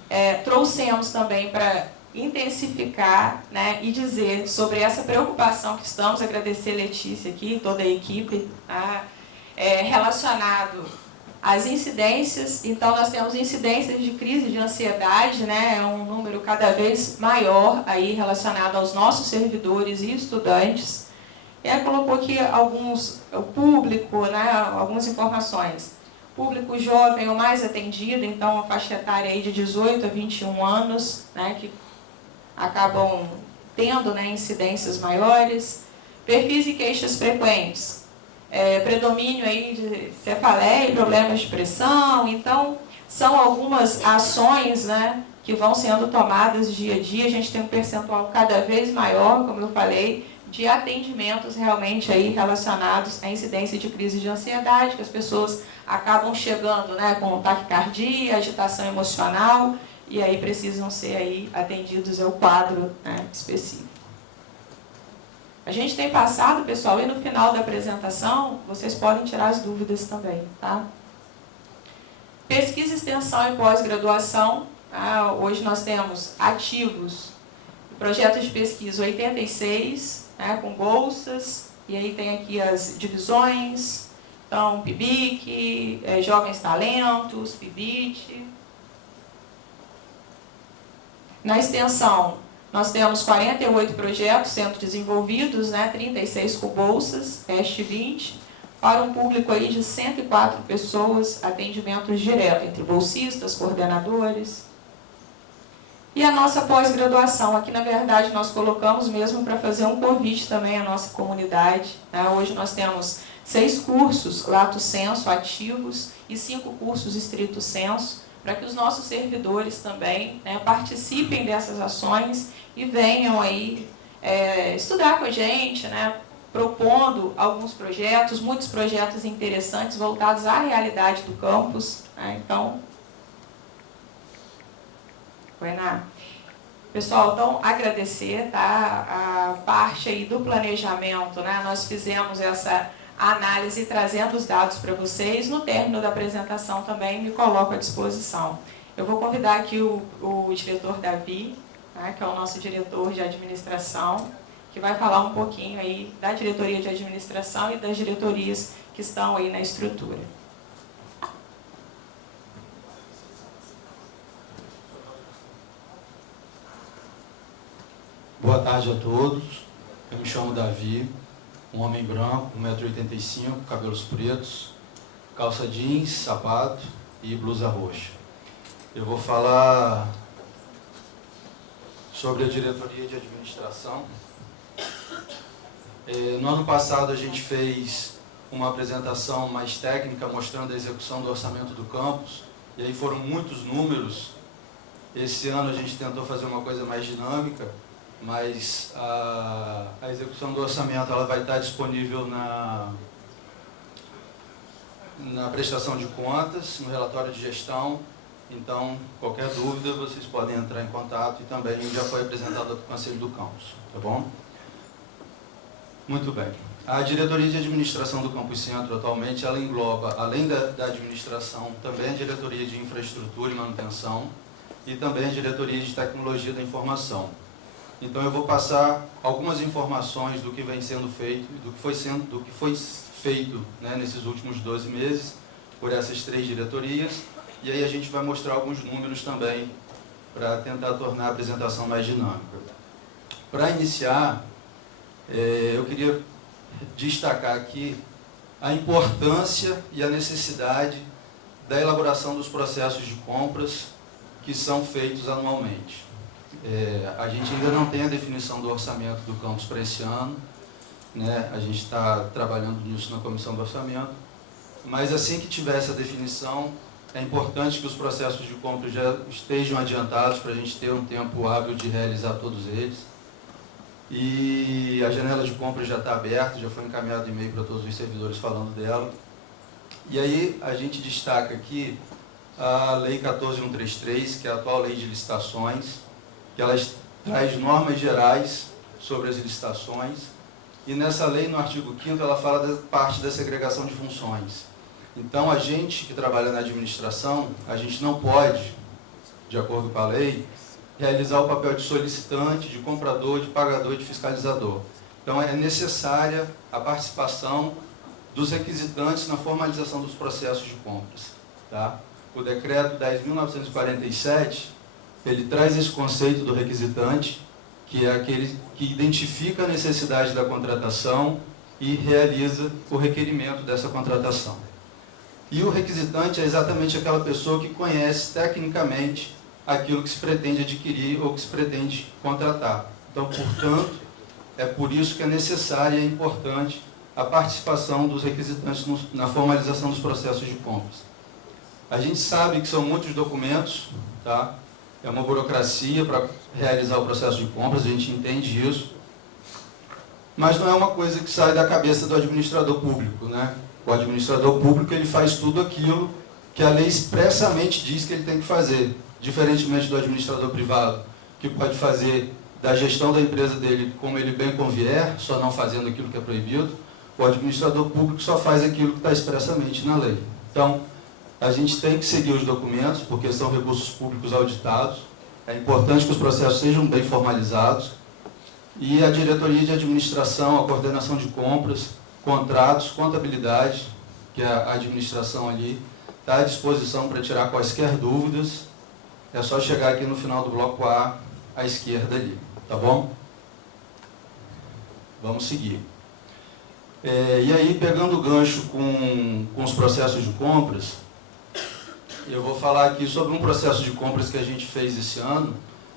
trouxemos também para intensificar, né, e dizer sobre essa preocupação que estamos, agradecer a Letícia aqui, toda a equipe, relacionado às incidências. Então, nós temos incidências de crise de ansiedade, né, é um número cada vez maior aí relacionado aos nossos servidores e estudantes. E aí colocou aqui o público, né, algumas informações. Público jovem, o mais atendido, então a faixa etária aí de 18 a 21 anos, né, que acabam tendo, né, incidências maiores. Perfis e queixas frequentes. Predomínio aí de cefaleia e problemas de pressão. Então, são algumas ações, né, que vão sendo tomadas dia a dia. A gente tem um percentual cada vez maior, como eu falei, de atendimentos realmente aí relacionados à incidência de crise de ansiedade, que as pessoas acabam chegando, né, com taquicardia, agitação emocional, e aí precisam ser aí atendidos ao quadro, né, específico. A gente tem passado, pessoal, e no final da apresentação, vocês podem tirar as dúvidas também, tá? Pesquisa, extensão e pós-graduação. Tá? Hoje nós temos ativos, projetos de pesquisa 86, né, com bolsas, e aí tem aqui as divisões, então PIBIC, Jovens Talentos, PIBIT. Na extensão, nós temos 48 projetos sendo desenvolvidos, né, 36 com bolsas, teste 20, para um público aí de 104 pessoas, atendimentos direto entre bolsistas, coordenadores. E a nossa pós-graduação, aqui na verdade nós colocamos mesmo para fazer um convite também à nossa comunidade. Né? Hoje nós temos 6 cursos lato sensu ativos e 5 cursos estrito sensu, para que os nossos servidores também, né, participem dessas ações e venham aí estudar com a gente, né, propondo alguns projetos, muitos projetos interessantes voltados à realidade do campus. Né? Então, pessoal, então agradecer, tá, a parte aí do planejamento, né? Nós fizemos essa análise trazendo os dados para vocês. No término da apresentação também me coloco à disposição. Eu vou convidar aqui o diretor Davi, né, que é o nosso diretor de administração, que vai falar um pouquinho aí da diretoria de administração e das diretorias que estão aí na estrutura. tarde a todos. Eu me chamo Davi, um homem branco, 1,85 m, cabelos pretos, calça jeans, sapato e blusa roxa. Eu vou falar sobre a diretoria de administração. No ano passado a gente fez uma apresentação mais técnica mostrando a execução do orçamento do campus, e aí foram muitos números. Esse ano a gente tentou fazer uma coisa mais dinâmica, mas a execução do orçamento ela vai estar disponível na prestação de contas, no relatório de gestão. Então, qualquer dúvida, vocês podem entrar em contato, e também já foi apresentado para o Conselho do Campus, tá bom? Muito bem. A diretoria de administração do Campus Centro, atualmente, ela engloba, além da administração, também a diretoria de infraestrutura e manutenção, e também a diretoria de tecnologia da informação. Então, eu vou passar algumas informações do que vem sendo feito, do que foi feito, né, nesses últimos 12 meses, por essas 3 diretorias, e aí a gente vai mostrar alguns números também, para tentar tornar a apresentação mais dinâmica. Para iniciar, eu queria destacar aqui a importância e a necessidade da elaboração dos processos de compras que são feitos anualmente. A gente ainda não tem a definição do orçamento do campus para esse ano, né? A gente está trabalhando nisso na comissão do orçamento, mas assim que tiver essa definição, é importante que os processos de compra já estejam adiantados para a gente ter um tempo hábil de realizar todos eles. E a janela de compra já está aberta, já foi encaminhado e-mail para todos os servidores falando dela. E aí a gente destaca aqui a Lei 14.133, que é a atual Lei de Licitações, que ela traz normas gerais sobre as licitações. E nessa lei, no artigo 5º, ela fala da parte da segregação de funções. Então, a gente que trabalha na administração, a gente não pode, de acordo com a lei, realizar o papel de solicitante, de comprador, de pagador e de fiscalizador. Então, é necessária a participação dos requisitantes na formalização dos processos de compras. Tá? O decreto 10.947, ele traz esse conceito do requisitante, que é aquele que identifica a necessidade da contratação e realiza o requerimento dessa contratação. E o requisitante é exatamente aquela pessoa que conhece tecnicamente aquilo que se pretende adquirir ou que se pretende contratar. Então, portanto, é por isso que é necessária e é importante a participação dos requisitantes na formalização dos processos de compras. A gente sabe que são muitos documentos, tá? É uma burocracia para realizar o processo de compras, a gente entende isso, mas não é uma coisa que sai da cabeça do administrador público, né? O administrador público, ele faz tudo aquilo que a lei expressamente diz que ele tem que fazer, diferentemente do administrador privado, que pode fazer da gestão da empresa dele como ele bem convier, só não fazendo aquilo que é proibido. O administrador público só faz aquilo que está expressamente na lei. Então, a gente tem que seguir os documentos, porque são recursos públicos auditados. É importante que os processos sejam bem formalizados. E a diretoria de administração, a coordenação de compras, contratos, contabilidade, que é a administração ali, está à disposição para tirar quaisquer dúvidas. É só chegar aqui no final do bloco A, à esquerda ali, tá bom? Vamos seguir. E aí, pegando o gancho com os processos de compras, eu vou falar aqui sobre um processo de compras que a gente fez esse ano.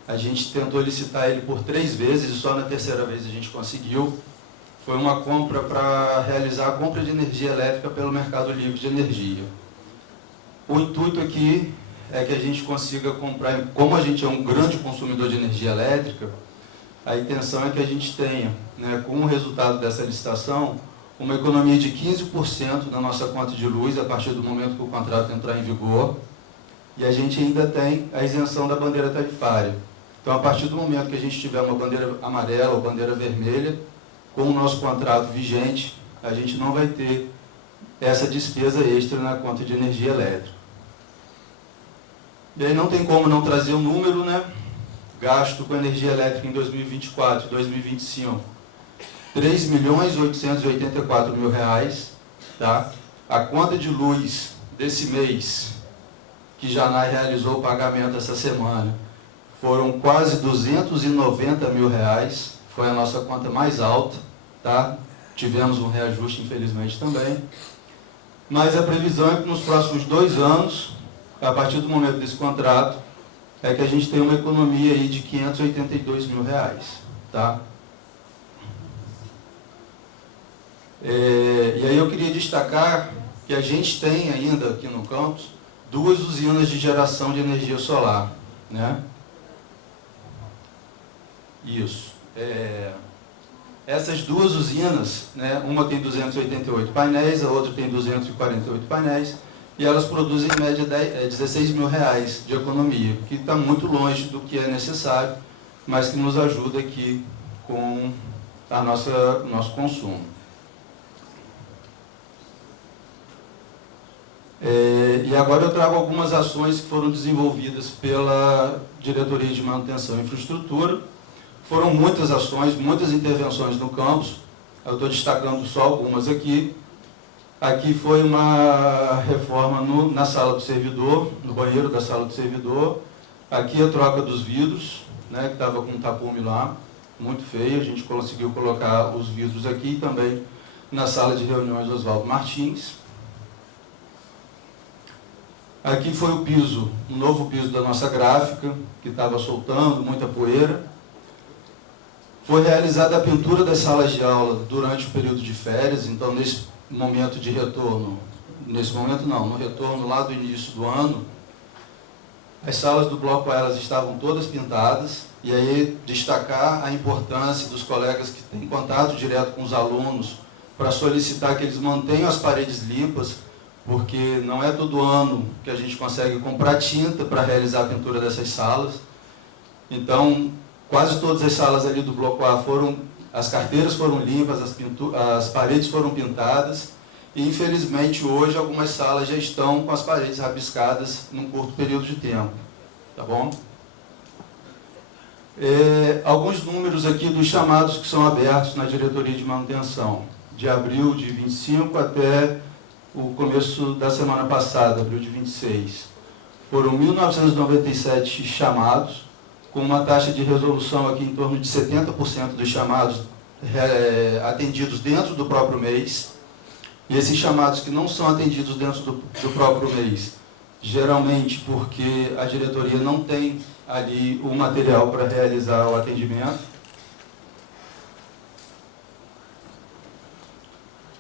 A gente tentou licitar ele por 3 vezes e só na 3ª vez a gente conseguiu. Foi uma compra para realizar a compra de energia elétrica pelo Mercado Livre de Energia. O intuito aqui é que a gente consiga comprar, como a gente é um grande consumidor de energia elétrica, a intenção é que a gente tenha, né, com o resultado dessa licitação, uma economia de 15% na nossa conta de luz a partir do momento que o contrato entrar em vigor, e a gente ainda tem a isenção da bandeira tarifária. Então, a partir do momento que a gente tiver uma bandeira amarela ou bandeira vermelha, com o nosso contrato vigente, a gente não vai ter essa despesa extra na conta de energia elétrica. E aí não tem como não trazer o número, né? Gasto com energia elétrica em 2024 e 2025, R$ 3.884.000, tá? A conta de luz desse mês, que Janai realizou o pagamento essa semana, foram quase R$ 290.000, foi a nossa conta mais alta, tá? Tivemos um reajuste, infelizmente, também. Mas a previsão é que nos próximos 2 anos, a partir do momento desse contrato, é que a gente tem uma economia aí de R$582 mil, tá? E aí eu queria destacar que a gente tem ainda aqui no campus 2 usinas de geração de energia solar, né? Isso. Essas 2 usinas, né, uma tem 288 painéis, a outra tem 248 painéis, e elas produzem em média R$16 mil de economia, que está muito longe do que é necessário, mas que nos ajuda aqui com o nosso consumo. E agora eu trago algumas ações que foram desenvolvidas pela Diretoria de Manutenção e Infraestrutura. Foram muitas ações, muitas intervenções no campus, eu estou destacando só algumas aqui. Aqui foi uma reforma na sala do servidor, no banheiro da sala do servidor. Aqui a troca dos vidros, né, que estava com um tapume lá, muito feio, a gente conseguiu colocar os vidros aqui e também na sala de reuniões Oswaldo Martins. Aqui foi o piso, um novo piso da nossa gráfica, que estava soltando muita poeira. Foi realizada a pintura das salas de aula durante o período de férias, então nesse momento de retorno, no retorno lá do início do ano, as salas do Bloco A elas estavam todas pintadas, e aí destacar a importância dos colegas que têm contato direto com os alunos para solicitar que eles mantenham as paredes limpas, porque não é todo ano que a gente consegue comprar tinta para realizar a pintura dessas salas. Então, quase todas as salas ali do Bloco A as carteiras foram limpas, as paredes foram pintadas, e infelizmente hoje algumas salas já estão com as paredes rabiscadas num curto período de tempo. Tá bom? Alguns números aqui dos chamados que são abertos na diretoria de manutenção, de abril de 25 até o começo da semana passada, abril de 26. Foram 1.997 chamados, com uma taxa de resolução aqui em torno de 70% dos chamados atendidos dentro do próprio mês. E esses chamados que não são atendidos dentro do próprio mês, geralmente porque a diretoria não tem ali o material para realizar o atendimento,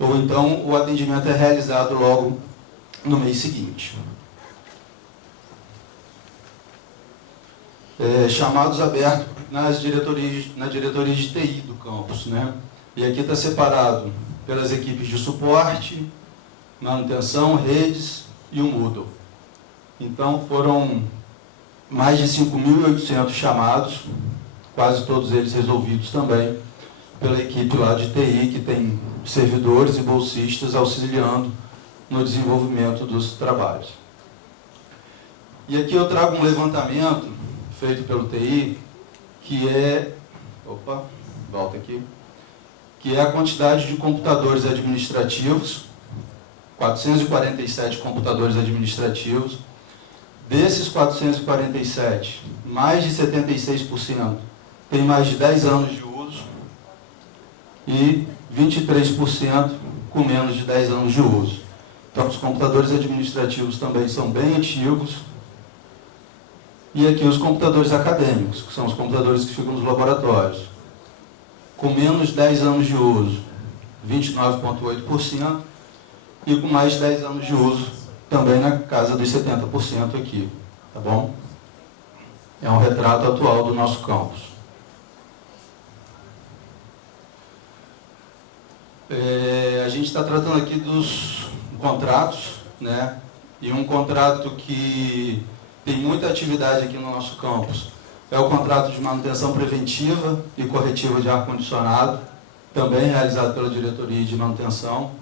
ou então o atendimento é realizado logo no mês seguinte. Chamados abertos na diretoria de TI do campus, né? E aqui está separado pelas equipes de suporte, manutenção, redes e o Moodle. Então foram mais de 5.800 chamados, quase todos eles resolvidos também pela equipe lá de TI, que tem servidores e bolsistas auxiliando no desenvolvimento dos trabalhos. E aqui eu trago um levantamento feito pelo TI, que é a quantidade de computadores administrativos, 447 computadores administrativos. Desses 447, mais de 76% tem mais de 10 anos de uso e 23% com menos de 10 anos de uso. Então, os computadores administrativos também são bem antigos. E aqui os computadores acadêmicos, que são os computadores que ficam nos laboratórios. Com menos de 10 anos de uso, 29,8%, e com mais de 10 anos de uso, também na casa dos 70% aqui, tá bom? É um retrato atual do nosso campus. A gente está tratando aqui dos contratos, né? E um contrato que tem muita atividade aqui no nosso campus é o contrato de manutenção preventiva e corretiva de ar-condicionado, também realizado pela diretoria de manutenção.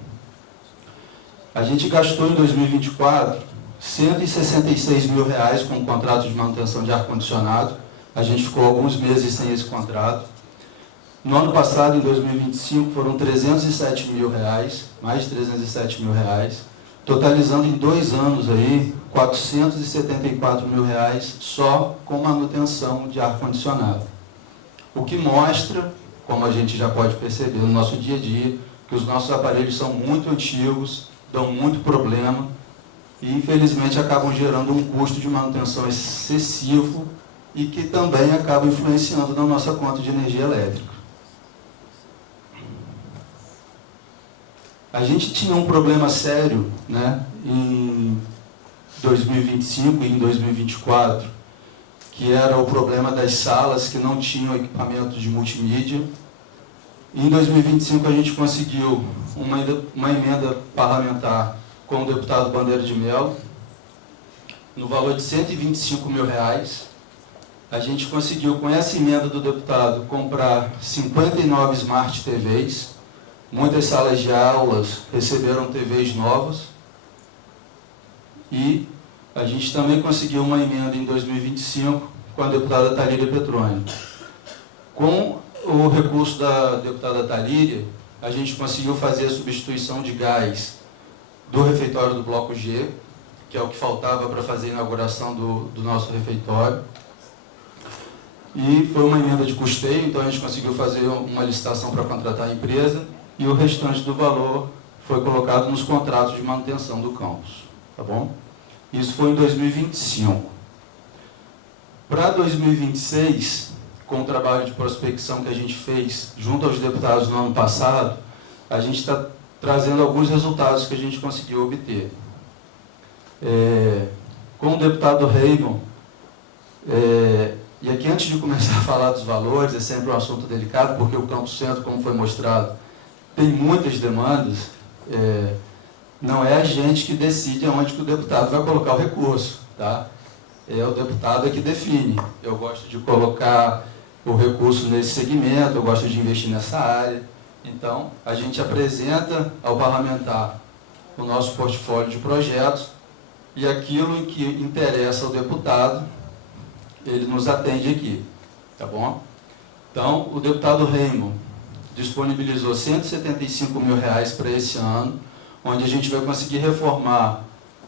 A gente gastou em 2024 R$166 mil com o contrato de manutenção de ar-condicionado. A gente ficou alguns meses sem esse contrato. No ano passado, em 2025, foram R$307 mil, mais de R$307 mil, totalizando em 2 anos aí R$474 mil só com manutenção de ar-condicionado. O que mostra como a gente já pode perceber no nosso dia a dia, que os nossos aparelhos são muito antigos, dão muito problema e, infelizmente, acabam gerando um custo de manutenção excessivo e que também acaba influenciando na nossa conta de energia elétrica. A gente tinha um problema sério, né, em 2025 e em 2024, que era o problema das salas que não tinham equipamento de multimídia. Em 2025 a gente conseguiu uma emenda parlamentar com o deputado Bandeira de Mello, no valor de R$125 mil. A gente conseguiu, com essa emenda do deputado, comprar 59 Smart TVs. Muitas salas de aulas receberam TVs novas. E a gente também conseguiu uma emenda em 2025 com a deputada Talíria Petroni. Com o recurso da deputada Talíria, a gente conseguiu fazer a substituição de gás do refeitório do Bloco G, que é o que faltava para fazer a inauguração do nosso refeitório. E foi uma emenda de custeio, então a gente conseguiu fazer uma licitação para contratar a empresa e o restante do valor foi colocado nos contratos de manutenção do campus. Tá bom? Isso foi em 2025. Para 2026, com o trabalho de prospecção que a gente fez junto aos deputados no ano passado, a gente está trazendo alguns resultados que a gente conseguiu obter. Com o deputado Raymond, e aqui antes de começar a falar dos valores, é sempre um assunto delicado, porque o Campus Centro, como foi mostrado, tem muitas demandas, não é a gente que decide aonde que o deputado vai colocar o recurso, tá? É o deputado que define. Eu gosto de colocar o recurso nesse segmento, eu gosto de investir nessa área. Então, a gente apresenta ao parlamentar o nosso portfólio de projetos e aquilo que interessa ao deputado, ele nos atende aqui, tá bom? Então, o deputado Raymond disponibilizou R$175 mil para esse ano, onde a gente vai conseguir reformar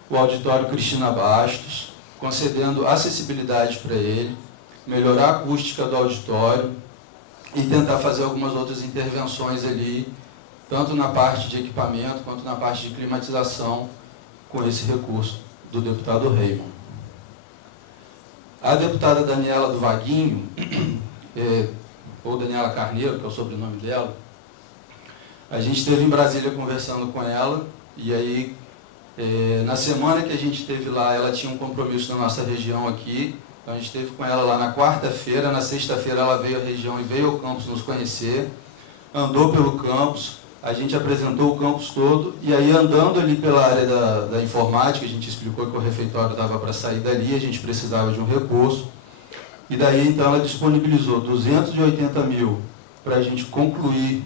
o auditório Cristina Bastos, concedendo acessibilidade para ele, melhorar a acústica do auditório e tentar fazer algumas outras intervenções ali, tanto na parte de equipamento quanto na parte de climatização, com esse recurso do deputado Raymond. A deputada Daniela do Vaguinho, ou Daniela Carneiro, que é o sobrenome dela, a gente esteve em Brasília conversando com ela, e aí, na semana que a gente esteve lá, ela tinha um compromisso na nossa região aqui, então a gente esteve com ela lá na quarta-feira, na sexta-feira ela veio à região e veio ao campus nos conhecer, andou pelo campus, a gente apresentou o campus todo, e aí andando ali pela área da informática, a gente explicou que o refeitório dava para sair dali, a gente precisava de um recurso, e daí então ela disponibilizou 280 mil para a gente concluir,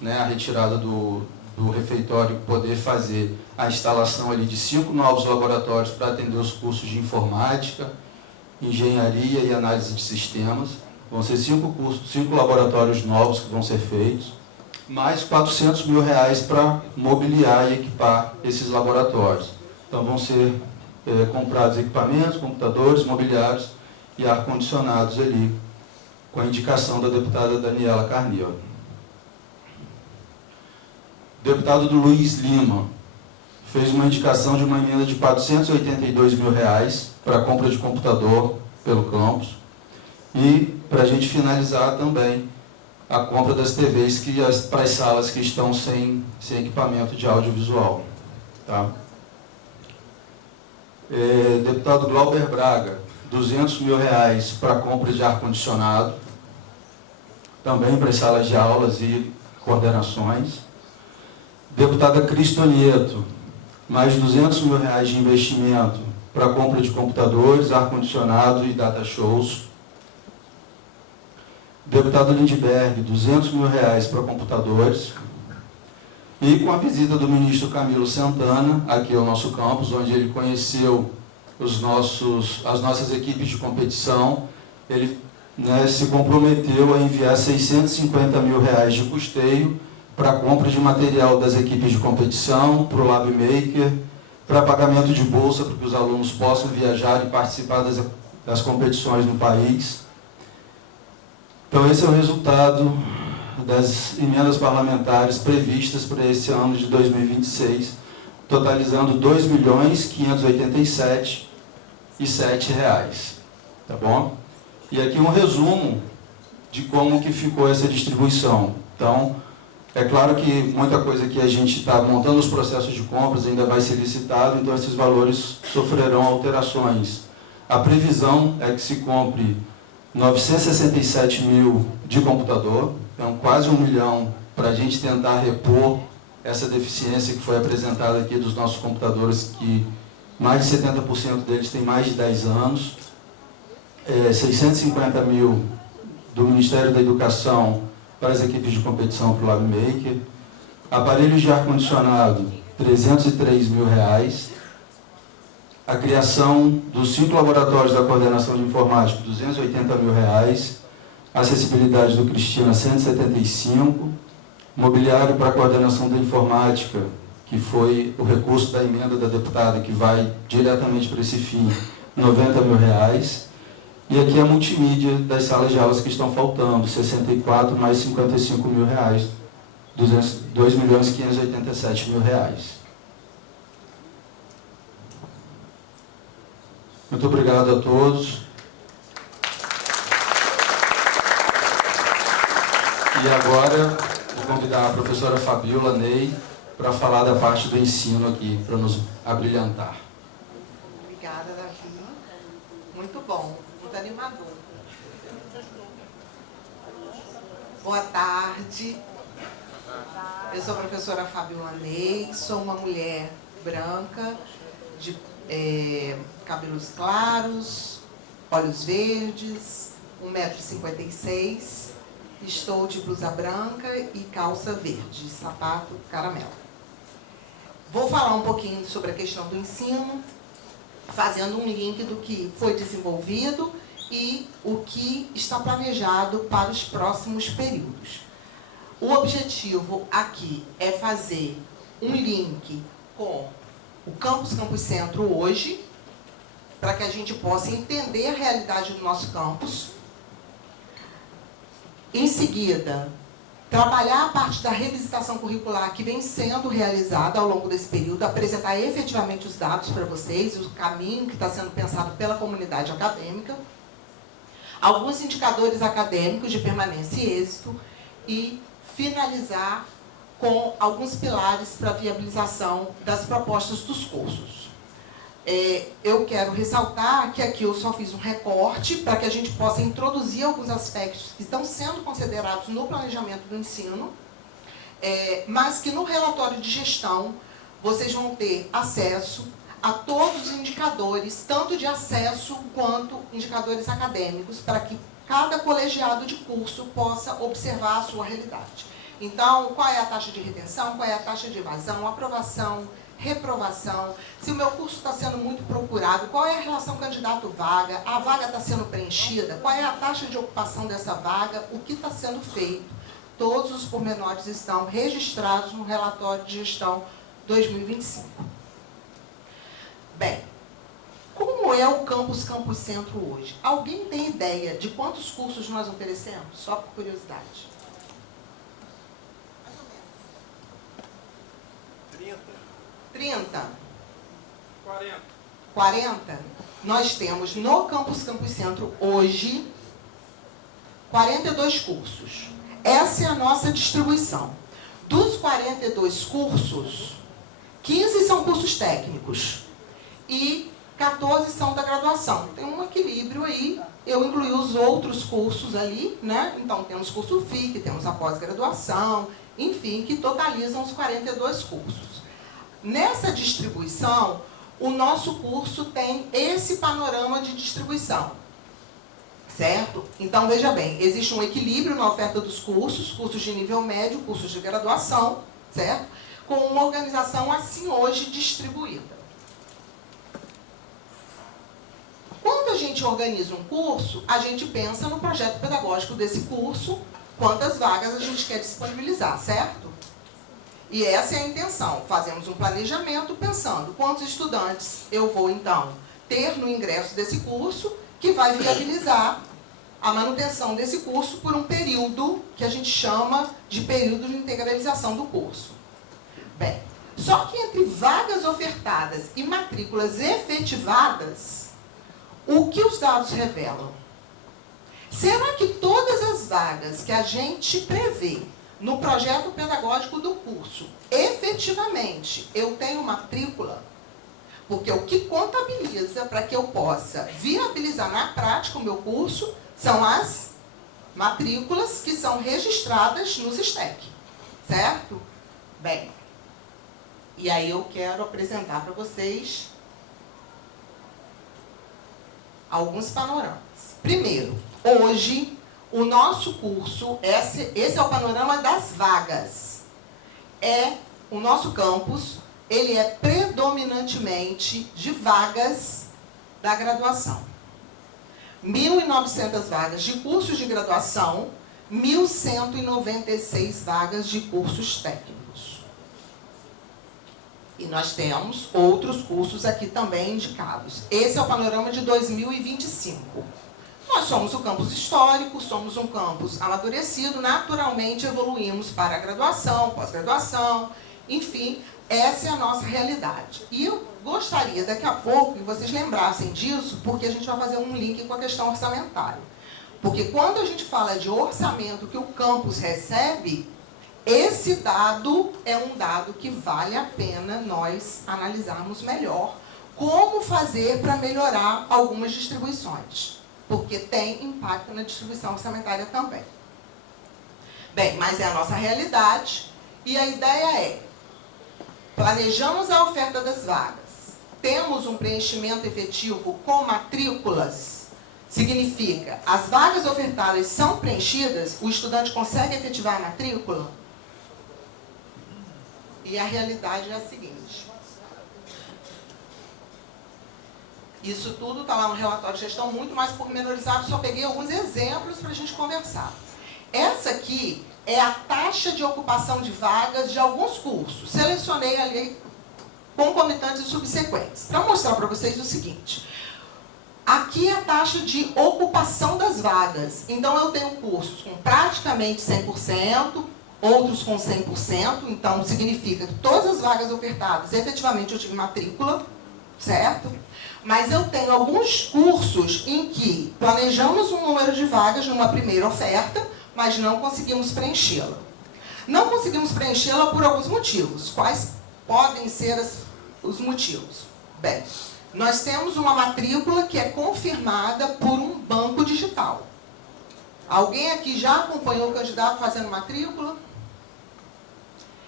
né, a retirada do refeitório e poder fazer a instalação ali de 5 novos laboratórios para atender os cursos de informática, engenharia e análise de sistemas. Vão ser 5 laboratórios novos que vão ser feitos, mais R$400 mil para mobiliar e equipar esses laboratórios. Então vão ser comprados equipamentos, computadores, mobiliários e ar-condicionados ali, com a indicação da deputada Daniela Carneiro. O deputado do Luiz Lima fez uma indicação de uma emenda de R$482 mil para a compra de computador pelo campus e para a gente finalizar também a compra das TVs para as salas que estão sem equipamento de audiovisual. Tá? Deputado Glauber Braga, R$200 mil para a compra de ar-condicionado, também para as salas de aulas e coordenações. Deputada Cristo Nieto, mais R$200 mil de investimento para a compra de computadores, ar-condicionado e data shows. Deputado Lindbergh, R$200 mil para computadores. E com a visita do ministro Camilo Santana, aqui ao nosso campus, onde ele conheceu as nossas equipes de competição, ele, né, se comprometeu a enviar R$650 mil de custeio para a compra de material das equipes de competição, para o Lab Maker, para pagamento de bolsa para que os alunos possam viajar e participar das competições no país. Então esse é o resultado das emendas parlamentares previstas para esse ano de 2026, totalizando R$ 2.587.007, tá bom? E aqui um resumo de como que ficou essa distribuição. Então, é claro que muita coisa que a gente está montando os processos de compras ainda vai ser licitado, então esses valores sofrerão alterações. A previsão é que se compre 967 mil de computador, então quase 1 milhão para a gente tentar repor essa deficiência que foi apresentada aqui dos nossos computadores, que mais de 70% deles têm mais de 10 anos. 650 mil do Ministério da Educação para as equipes de competição para o LabMaker. Aparelhos de ar-condicionado, R$ 303 mil. A criação dos 5 laboratórios da coordenação de informática, R$ 280 mil. Acessibilidade do Cristina, 175. Mobiliário para a coordenação da informática, que foi o recurso da emenda da deputada, que vai diretamente para esse fim, R$ 90 mil. E aqui a multimídia das salas de aulas que estão faltando, 64 mais 55 mil reais, R$ 2.587.000. Muito obrigado a todos. E agora, vou convidar a professora Fabiola Ney para falar da parte do ensino aqui, para nos abrilhantar. Obrigada, Davi. Muito bom. Muito animador. Boa tarde. Eu sou a professora Fabiola Ney, sou uma mulher branca, de cabelos claros, olhos verdes, 1,56 m, estou de blusa branca e calça verde, sapato caramelo. Vou falar um pouquinho sobre a questão do ensino, fazendo um link do que foi desenvolvido e o que está planejado para os próximos períodos. O objetivo aqui é fazer um link com o Campus Centro hoje, para que a gente possa entender a realidade do nosso campus. Em seguida, trabalhar a parte da revisitação curricular que vem sendo realizada ao longo desse período, apresentar efetivamente os dados para vocês, o caminho que está sendo pensado pela comunidade acadêmica, alguns indicadores acadêmicos de permanência e êxito e finalizar com alguns pilares para a viabilização das propostas dos cursos. Eu quero ressaltar que aqui eu só fiz um recorte para que a gente possa introduzir alguns aspectos que estão sendo considerados no planejamento do ensino, mas que no relatório de gestão vocês vão ter acesso a todos os indicadores, tanto de acesso quanto indicadores acadêmicos, para que cada colegiado de curso possa observar a sua realidade. Então, qual é a taxa de retenção, qual é a taxa de evasão, aprovação, reprovação, se o meu curso está sendo muito procurado, qual é a relação candidato-vaga, a vaga está sendo preenchida, qual é a taxa de ocupação dessa vaga, o que está sendo feito. Todos os pormenores estão registrados no relatório de gestão 2025. Bem, como é o Campus Centro hoje? Alguém tem ideia de quantos cursos nós oferecemos? Só por curiosidade. 30? 40? Nós temos no Campus Centro hoje 42 cursos. Essa é a nossa distribuição. Dos 42 cursos, 15 são cursos técnicos e 14 são da graduação. Tem um equilíbrio aí, eu incluí os outros cursos ali, né? Então temos curso FIC, temos a pós-graduação, enfim, que totalizam os 42 cursos. Nessa distribuição, o nosso curso tem esse panorama de distribuição, certo? Então, veja bem, existe um equilíbrio na oferta dos cursos, cursos de nível médio, cursos de graduação, certo? Com uma organização assim hoje distribuída. Quando a gente organiza um curso, a gente pensa no projeto pedagógico desse curso, quantas vagas a gente quer disponibilizar, certo? E essa é a intenção. Fazemos um planejamento pensando quantos estudantes eu vou, então, ter no ingresso desse curso, que vai viabilizar a manutenção desse curso por um período que a gente chama de período de integralização do curso. Bem, só que entre vagas ofertadas e matrículas efetivadas, o que os dados revelam? Será que todas as vagas que a gente prevê no projeto pedagógico do curso, efetivamente, eu tenho matrícula? Porque o que contabiliza para que eu possa viabilizar na prática o meu curso são as matrículas que são registradas no SISTEC, certo? Bem, e aí eu quero apresentar para vocês alguns panoramas. Primeiro, hoje, o nosso curso, esse é o panorama das vagas. O nosso campus, ele é predominantemente de vagas da graduação. 1.900 vagas de cursos de graduação, 1.196 vagas de cursos técnicos. E nós temos outros cursos aqui também indicados. Esse é o panorama de 2025. Nós somos o campus histórico, somos um campus amadurecido, naturalmente evoluímos para a graduação, pós-graduação, enfim, essa é a nossa realidade. E eu gostaria daqui a pouco que vocês lembrassem disso, porque a gente vai fazer um link com a questão orçamentária. Porque quando a gente fala de orçamento que o campus recebe, esse dado é um dado que vale a pena nós analisarmos melhor como fazer para melhorar algumas distribuições. Porque tem impacto na distribuição orçamentária também. Bem, mas é a nossa realidade e a ideia é: planejamos a oferta das vagas, temos um preenchimento efetivo com matrículas, significa, as vagas ofertadas são preenchidas, o estudante consegue efetivar a matrícula? E a realidade é a seguinte: isso tudo está lá no relatório de gestão, muito mais pormenorizado, só peguei alguns exemplos para a gente conversar. Essa aqui é a taxa de ocupação de vagas de alguns cursos. Selecionei ali concomitantes e subsequentes, para mostrar para vocês o seguinte. Aqui é a taxa de ocupação das vagas. Então, eu tenho cursos com praticamente 100%, outros com 100%, então significa que todas as vagas ofertadas, efetivamente eu tive matrícula, certo? Mas eu tenho alguns cursos em que planejamos um número de vagas numa primeira oferta, mas não conseguimos preenchê-la. Não conseguimos preenchê-la por alguns motivos. Quais podem ser os motivos? Bem, nós temos uma matrícula que é confirmada por um banco digital. Alguém aqui já acompanhou o candidato fazendo matrícula?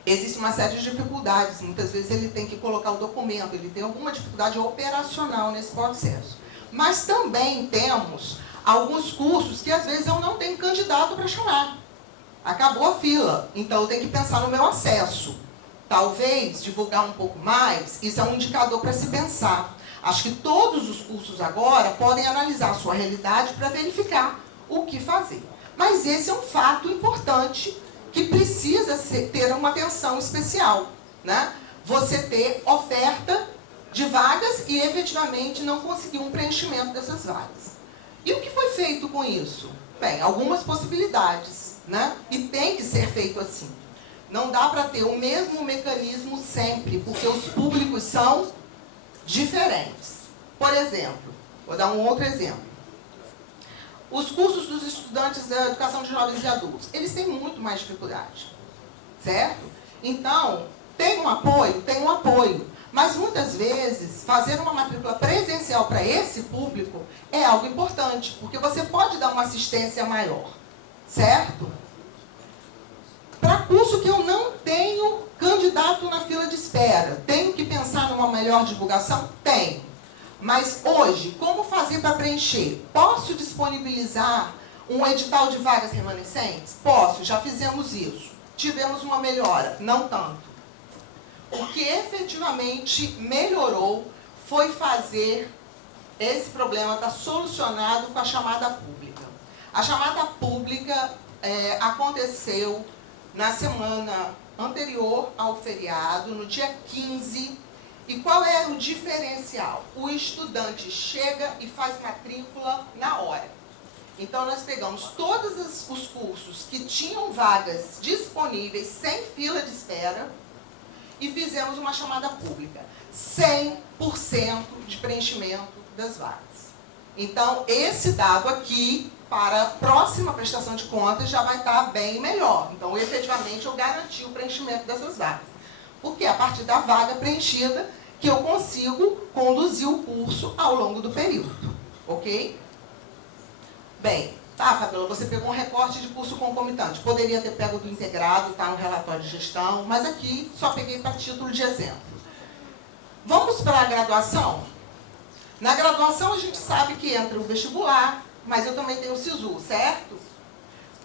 Existe uma série de dificuldades. Muitas vezes ele tem que colocar o documento, ele tem alguma dificuldade operacional nesse processo. Mas também temos alguns cursos que às vezes eu não tenho candidato para chamar. Acabou a fila, então eu tenho que pensar no meu acesso. Talvez divulgar um pouco mais, isso é um indicador para se pensar. Acho que todos os cursos agora podem analisar a sua realidade para verificar o que fazer. Mas esse é um fato importante que precisa ter uma atenção especial, né? Você ter oferta de vagas e efetivamente não conseguir um preenchimento dessas vagas. E o que foi feito com isso? Bem, algumas possibilidades, né? E tem que ser feito assim. Não dá para ter o mesmo mecanismo sempre, porque os públicos são diferentes. Por exemplo, vou dar um outro exemplo. Os cursos dos estudantes da educação de jovens e adultos, eles têm muito mais dificuldade, certo? Então, tem um apoio, mas muitas vezes fazer uma matrícula presencial para esse público é algo importante, porque você pode dar uma assistência maior, certo? Para curso que eu não tenho candidato na fila de espera, tenho que pensar numa melhor divulgação? Tenho. Mas hoje, como fazer para preencher? Posso disponibilizar um edital de vagas remanescentes? Posso, já fizemos isso. Tivemos uma melhora, não tanto. O que efetivamente melhorou foi fazer esse problema estar solucionado com a chamada pública. A chamada pública aconteceu na semana anterior ao feriado, no dia 15. E qual é o diferencial? O estudante chega e faz matrícula na hora. Então, nós pegamos todos os cursos que tinham vagas disponíveis, sem fila de espera, e fizemos uma chamada pública. 100% de preenchimento das vagas. Então, esse dado aqui, para a próxima prestação de contas, já vai estar bem melhor. Então, efetivamente, eu garanti o preenchimento dessas vagas. Porque é a partir da vaga preenchida que eu consigo conduzir o curso ao longo do período. Ok? Bem, tá, Fabiola, você pegou um recorte de curso concomitante. Poderia ter pego do integrado, tá no relatório de gestão, mas aqui só peguei para título de exemplo. Vamos para a graduação? Na graduação, a gente sabe que entra o vestibular, mas eu também tenho o SISU, certo?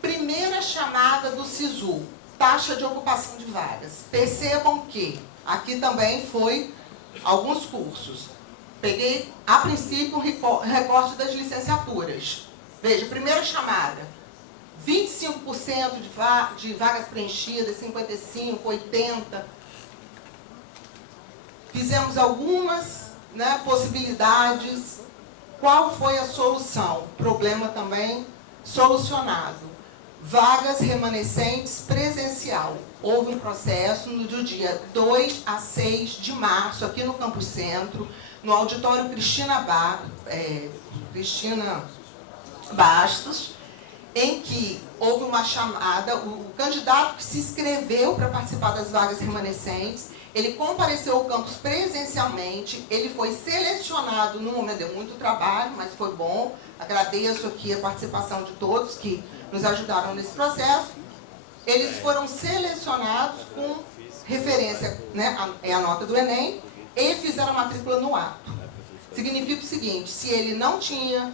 Primeira chamada do SISU, taxa de ocupação de vagas. Percebam que aqui também foi alguns cursos. Peguei, a princípio, um recorte das licenciaturas. Veja, primeira chamada, 25% de vagas preenchidas, 55%, 80%. Fizemos algumas, né, possibilidades. Qual foi a solução? Problema também solucionado. Vagas remanescentes presencial. Houve um processo do dia 2 a 6 de março, aqui no Campus Centro, no auditório Cristina Bastos, em que houve uma chamada, o candidato que se inscreveu para participar das vagas remanescentes, ele compareceu ao campus presencialmente, ele foi selecionado no momento, deu muito trabalho, mas foi bom. Agradeço aqui a participação de todos que nos ajudaram nesse processo. Eles foram selecionados com referência, né, é a nota do Enem, e fizeram a matrícula no ato. Significa o seguinte, se ele não tinha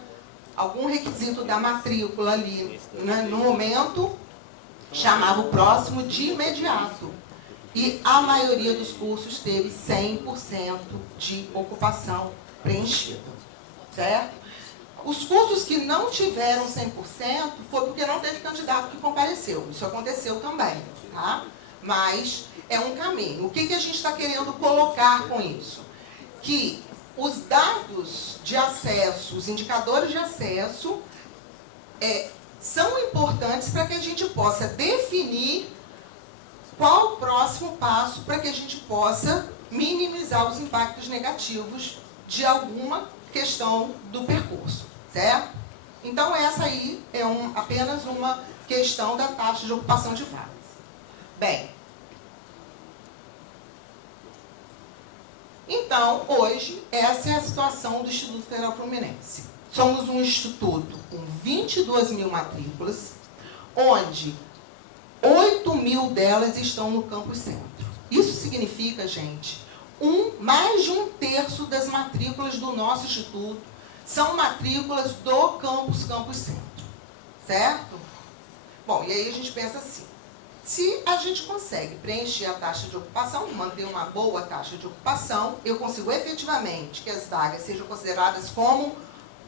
algum requisito da matrícula ali, né, no momento, chamava o próximo de imediato. E a maioria dos cursos teve 100% de ocupação preenchida, certo? Os cursos que não tiveram 100% foi porque não teve candidato que compareceu. Isso aconteceu também, tá? Mas é um caminho. O que a gente está querendo colocar com isso? Que os dados de acesso, os indicadores de acesso, são importantes para que a gente possa definir qual o próximo passo para que a gente possa minimizar os impactos negativos de alguma questão do percurso, certo? Então, essa aí é apenas uma questão da taxa de ocupação de vagas. Bem, então, hoje, essa é a situação do Instituto Federal Fluminense. Somos um instituto com 22 mil matrículas, onde 8 mil delas estão no Campus Centro. Isso significa, gente, mais de 1/3 das matrículas do nosso instituto são matrículas do Campus Centro. Certo? Bom, e aí a gente pensa assim, se a gente consegue preencher a taxa de ocupação, manter uma boa taxa de ocupação, eu consigo efetivamente que as vagas sejam consideradas como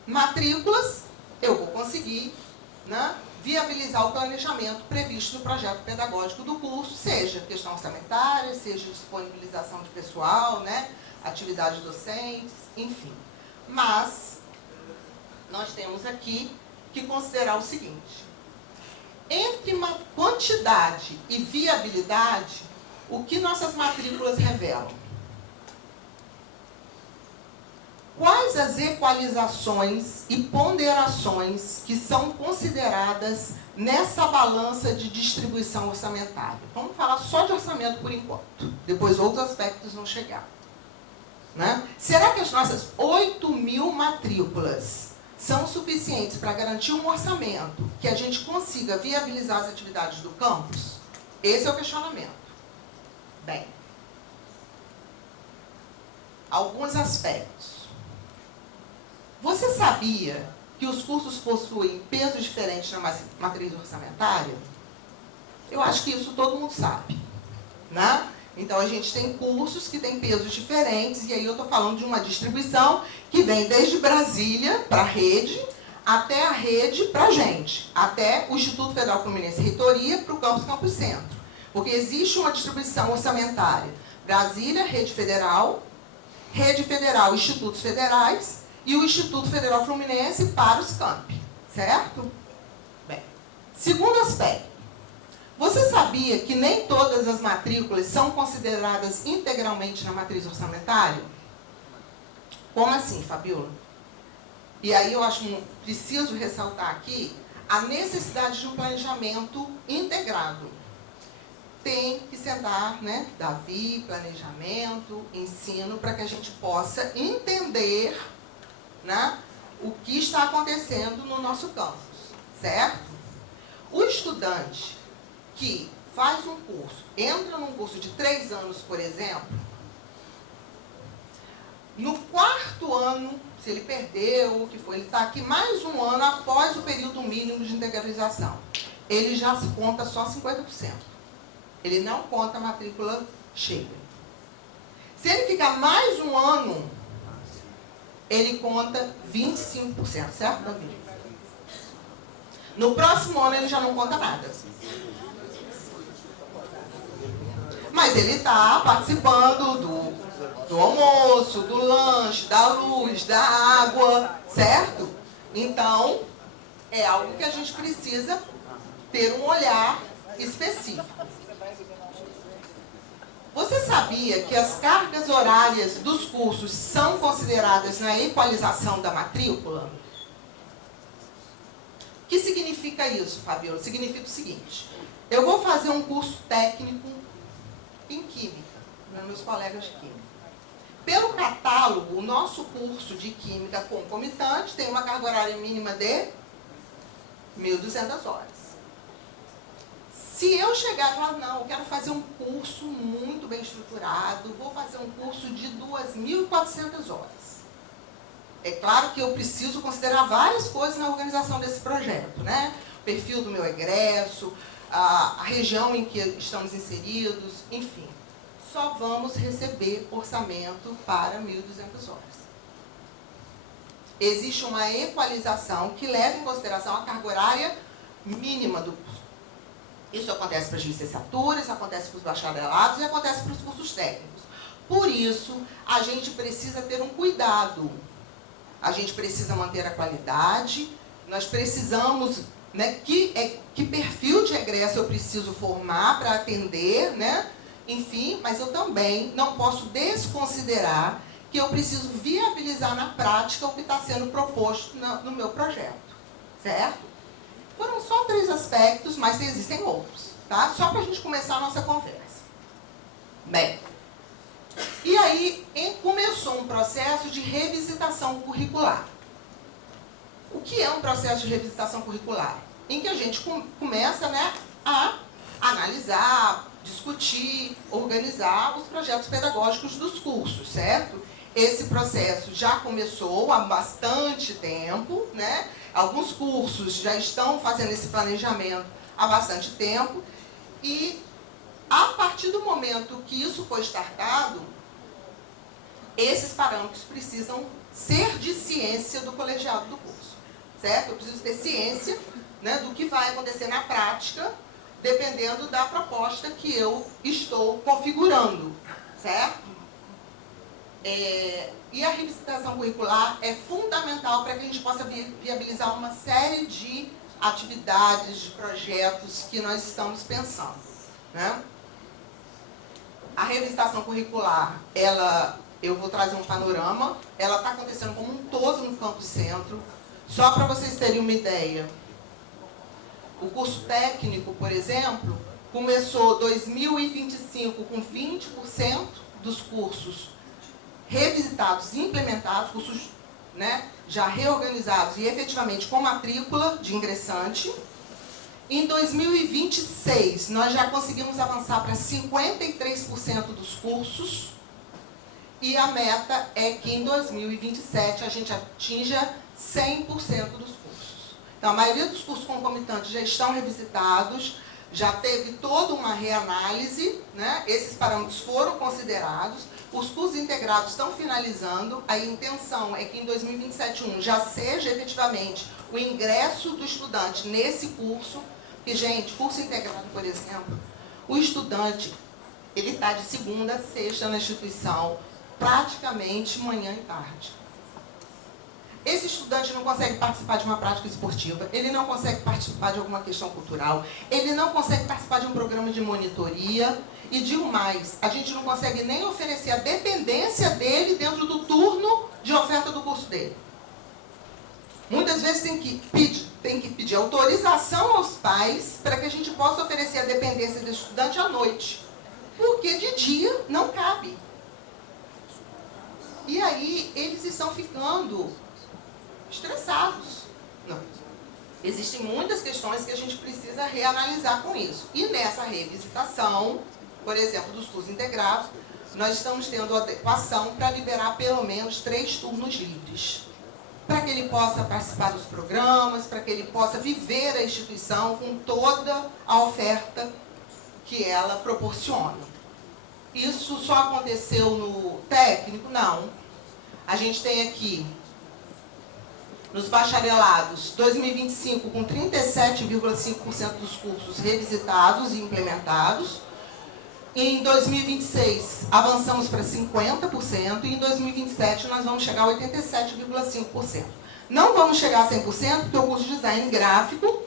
matrículas, eu vou conseguir, né, viabilizar o planejamento previsto no projeto pedagógico do curso, seja questão orçamentária, seja disponibilização de pessoal, né, atividades docentes, enfim. Mas nós temos aqui que considerar o seguinte, entre uma quantidade e viabilidade, o que nossas matrículas revelam? Quais as equalizações e ponderações que são consideradas nessa balança de distribuição orçamentária? Vamos falar só de orçamento por enquanto. Depois outros aspectos vão chegar. Né? Será que as nossas 8 mil matrículas são suficientes para garantir um orçamento que a gente consiga viabilizar as atividades do campus? Esse é o questionamento. Bem, alguns aspectos. Você sabia que os cursos possuem pesos diferentes na matriz orçamentária? Eu acho que isso todo mundo sabe, né? Então, a gente tem cursos que têm pesos diferentes, e aí eu estou falando de uma distribuição que vem desde Brasília para a rede, até a rede para a gente, até o Instituto Federal Fluminense Reitoria para o Campus Centro. Porque existe uma distribuição orçamentária. Brasília, Rede Federal, Institutos Federais, e o Instituto Federal Fluminense para os campi, certo? Bem, segundo aspecto, você sabia que nem todas as matrículas são consideradas integralmente na matriz orçamentária? Como assim, Fabiola? E aí eu acho preciso ressaltar aqui a necessidade de um planejamento integrado. Tem que sentar, né, Davi, planejamento, ensino, para que a gente possa entender, né, o que está acontecendo no nosso campus, certo? O estudante que faz um curso, entra num curso de 3 anos, por exemplo, no 4º ano, se ele perdeu, o que foi, ele está aqui mais um ano após o período mínimo de integralização. Ele já se conta só 50%. Ele não conta a matrícula cheia. Se ele ficar mais um ano, ele conta 25%, certo, Davi? No próximo ano, ele já não conta nada. Mas ele está participando do almoço, do lanche, da luz, da água, certo? Então, é algo que a gente precisa ter um olhar específico. Você sabia que as cargas horárias dos cursos são consideradas na equalização da matrícula? O que significa isso, Fabiola? Significa o seguinte: eu vou fazer um curso técnico em Química, para meus colegas de Química. Pelo catálogo, o nosso curso de Química concomitante tem uma carga horária mínima de 1.200 horas. Se eu chegar e falar, não, eu quero fazer um curso muito bem estruturado, vou fazer um curso de 2.400 horas. É claro que eu preciso considerar várias coisas na organização desse projeto, né? O perfil do meu egresso, a região em que estamos inseridos, enfim. Só vamos receber orçamento para 1.200 horas. Existe uma equalização que leva em consideração a carga horária mínima do curso. Isso acontece para as licenciaturas, acontece para os bacharelados e acontece para os cursos técnicos. Por isso, a gente precisa ter um cuidado. A gente precisa manter a qualidade, nós precisamos, né, que perfil de egresso eu preciso formar para atender, né? Enfim, mas eu também não posso desconsiderar que eu preciso viabilizar na prática o que está sendo proposto no meu projeto, certo? Foram só 3 aspectos, mas existem outros, tá? Só para a gente começar a nossa conversa. Bem, e aí começou um processo de revisitação curricular. O que é um processo de revisitação curricular? Em que a gente começa, né, a analisar, discutir, organizar os projetos pedagógicos dos cursos, certo? Esse processo já começou há bastante tempo, né? Alguns cursos já estão fazendo esse planejamento há bastante tempo e, a partir do momento que isso foi startado, esses parâmetros precisam ser de ciência do colegiado do curso, certo? Eu preciso ter ciência, né, do que vai acontecer na prática, dependendo da proposta que eu estou configurando, certo? E a revisitação curricular é fundamental para que a gente possa viabilizar uma série de atividades, de projetos que nós estamos pensando, né? A revisitação curricular, eu vou trazer um panorama, ela está acontecendo como um todo no Campus Centro. Só para vocês terem uma ideia, o curso técnico, por exemplo, começou 2025 com 20% dos cursos revisitados e implementados, cursos, né, já reorganizados e efetivamente com matrícula de ingressante. Em 2026, nós já conseguimos avançar para 53% dos cursos e a meta é que em 2027 a gente atinja 100% dos cursos. Então, a maioria dos cursos concomitantes já estão revisitados, já teve toda uma reanálise, né? Esses parâmetros foram considerados, os cursos integrados estão finalizando, a intenção é que em 2027 já seja efetivamente o ingresso do estudante nesse curso, que, gente, curso integrado, por exemplo, o estudante, ele está de segunda a sexta na instituição, praticamente manhã e tarde. Esse estudante não consegue participar de uma prática esportiva, ele não consegue participar de alguma questão cultural, ele não consegue participar de um programa de monitoria, e digo mais, a gente não consegue nem oferecer a dependência dele dentro do turno de oferta do curso dele. Muitas vezes tem que pedir autorização aos pais para que a gente possa oferecer a dependência desse estudante à noite, porque de dia não cabe. E aí eles estão ficando estressados. Não. Existem muitas questões que a gente precisa reanalisar com isso. E nessa revisitação, por exemplo, dos cursos integrados, nós estamos tendo adequação para liberar pelo menos 3 turnos livres, para que ele possa participar dos programas, para que ele possa viver a instituição com toda a oferta que ela proporciona. Isso só aconteceu no técnico? Não. A gente tem aqui, nos bacharelados, 2025, com 37,5% dos cursos revisitados e implementados. Em 2026, avançamos para 50%, e em 2027 nós vamos chegar a 87,5%. Não vamos chegar a 100%, porque o curso de design gráfico,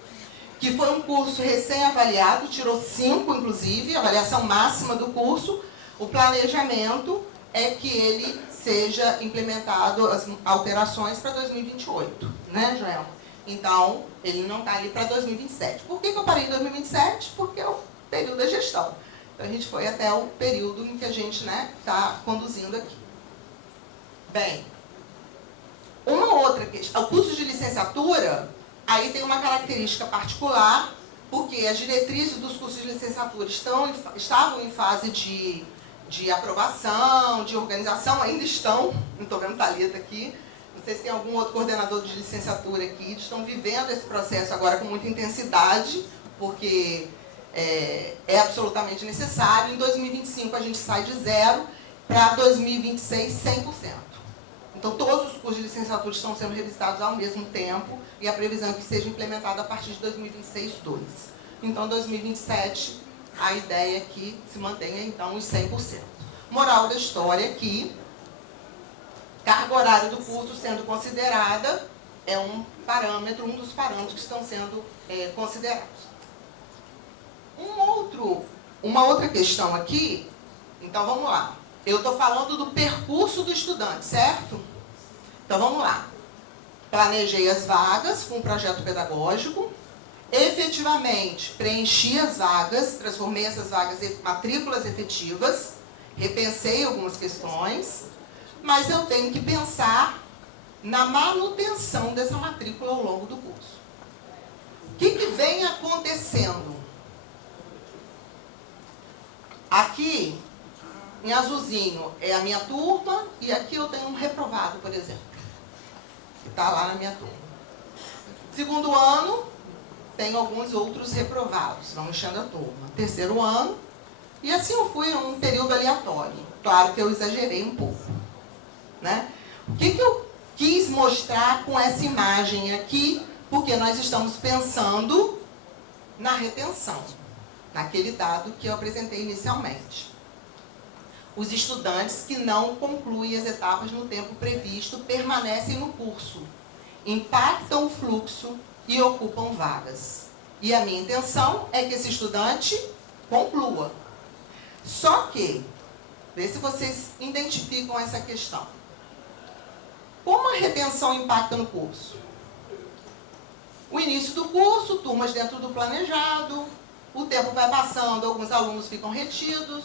que foi um curso recém-avaliado, tirou 5, inclusive, a avaliação máxima do curso, o planejamento é que ele seja implementado as alterações para 2028, né, Joel? Então, ele não está ali para 2027. Por que eu parei em 2027? Porque é o período da gestão. Então, a gente foi até o período em que a gente está conduzindo aqui. Bem, uma outra questão, o curso de licenciatura, aí tem uma característica particular, porque as diretrizes dos cursos de licenciatura estavam em fase de aprovação, de organização, ainda estão, não estou vendo Thalita aqui, não sei se tem algum outro coordenador de licenciatura aqui, estão vivendo esse processo agora com muita intensidade, porque é absolutamente necessário. Em 2025 a gente sai de 0 para 2026 100%. Então todos os cursos de licenciatura estão sendo revisados ao mesmo tempo e a previsão é que seja implementada a partir de 2026 2. Então 2027 a ideia é que se mantenha então os 100%. Moral da história aqui, carga horária do curso sendo considerada é um dos parâmetros que estão sendo considerados. Uma outra questão aqui, então vamos lá. Eu estou falando do percurso do estudante, certo? Então vamos lá. Planejei as vagas com um projeto pedagógico, efetivamente preenchi as vagas, transformei essas vagas em matrículas efetivas, repensei algumas questões, mas eu tenho que pensar na manutenção dessa matrícula ao longo do curso. O que vem acontecendo? Aqui, em azulzinho, é a minha turma, e aqui eu tenho um reprovado, por exemplo, que está lá na minha turma. Segundo ano, tem alguns outros reprovados, vão enchendo a turma. Terceiro ano, e assim eu fui em um período aleatório. Claro que eu exagerei um pouco, né? O que eu quis mostrar com essa imagem aqui? Porque nós estamos pensando na retenção, naquele dado que eu apresentei inicialmente. Os estudantes que não concluem as etapas no tempo previsto permanecem no curso, impactam o fluxo e ocupam vagas. E a minha intenção é que esse estudante conclua. Só que, vê se vocês identificam essa questão. Como a retenção impacta no curso? O início do curso, turmas dentro do planejado, o tempo vai passando, alguns alunos ficam retidos,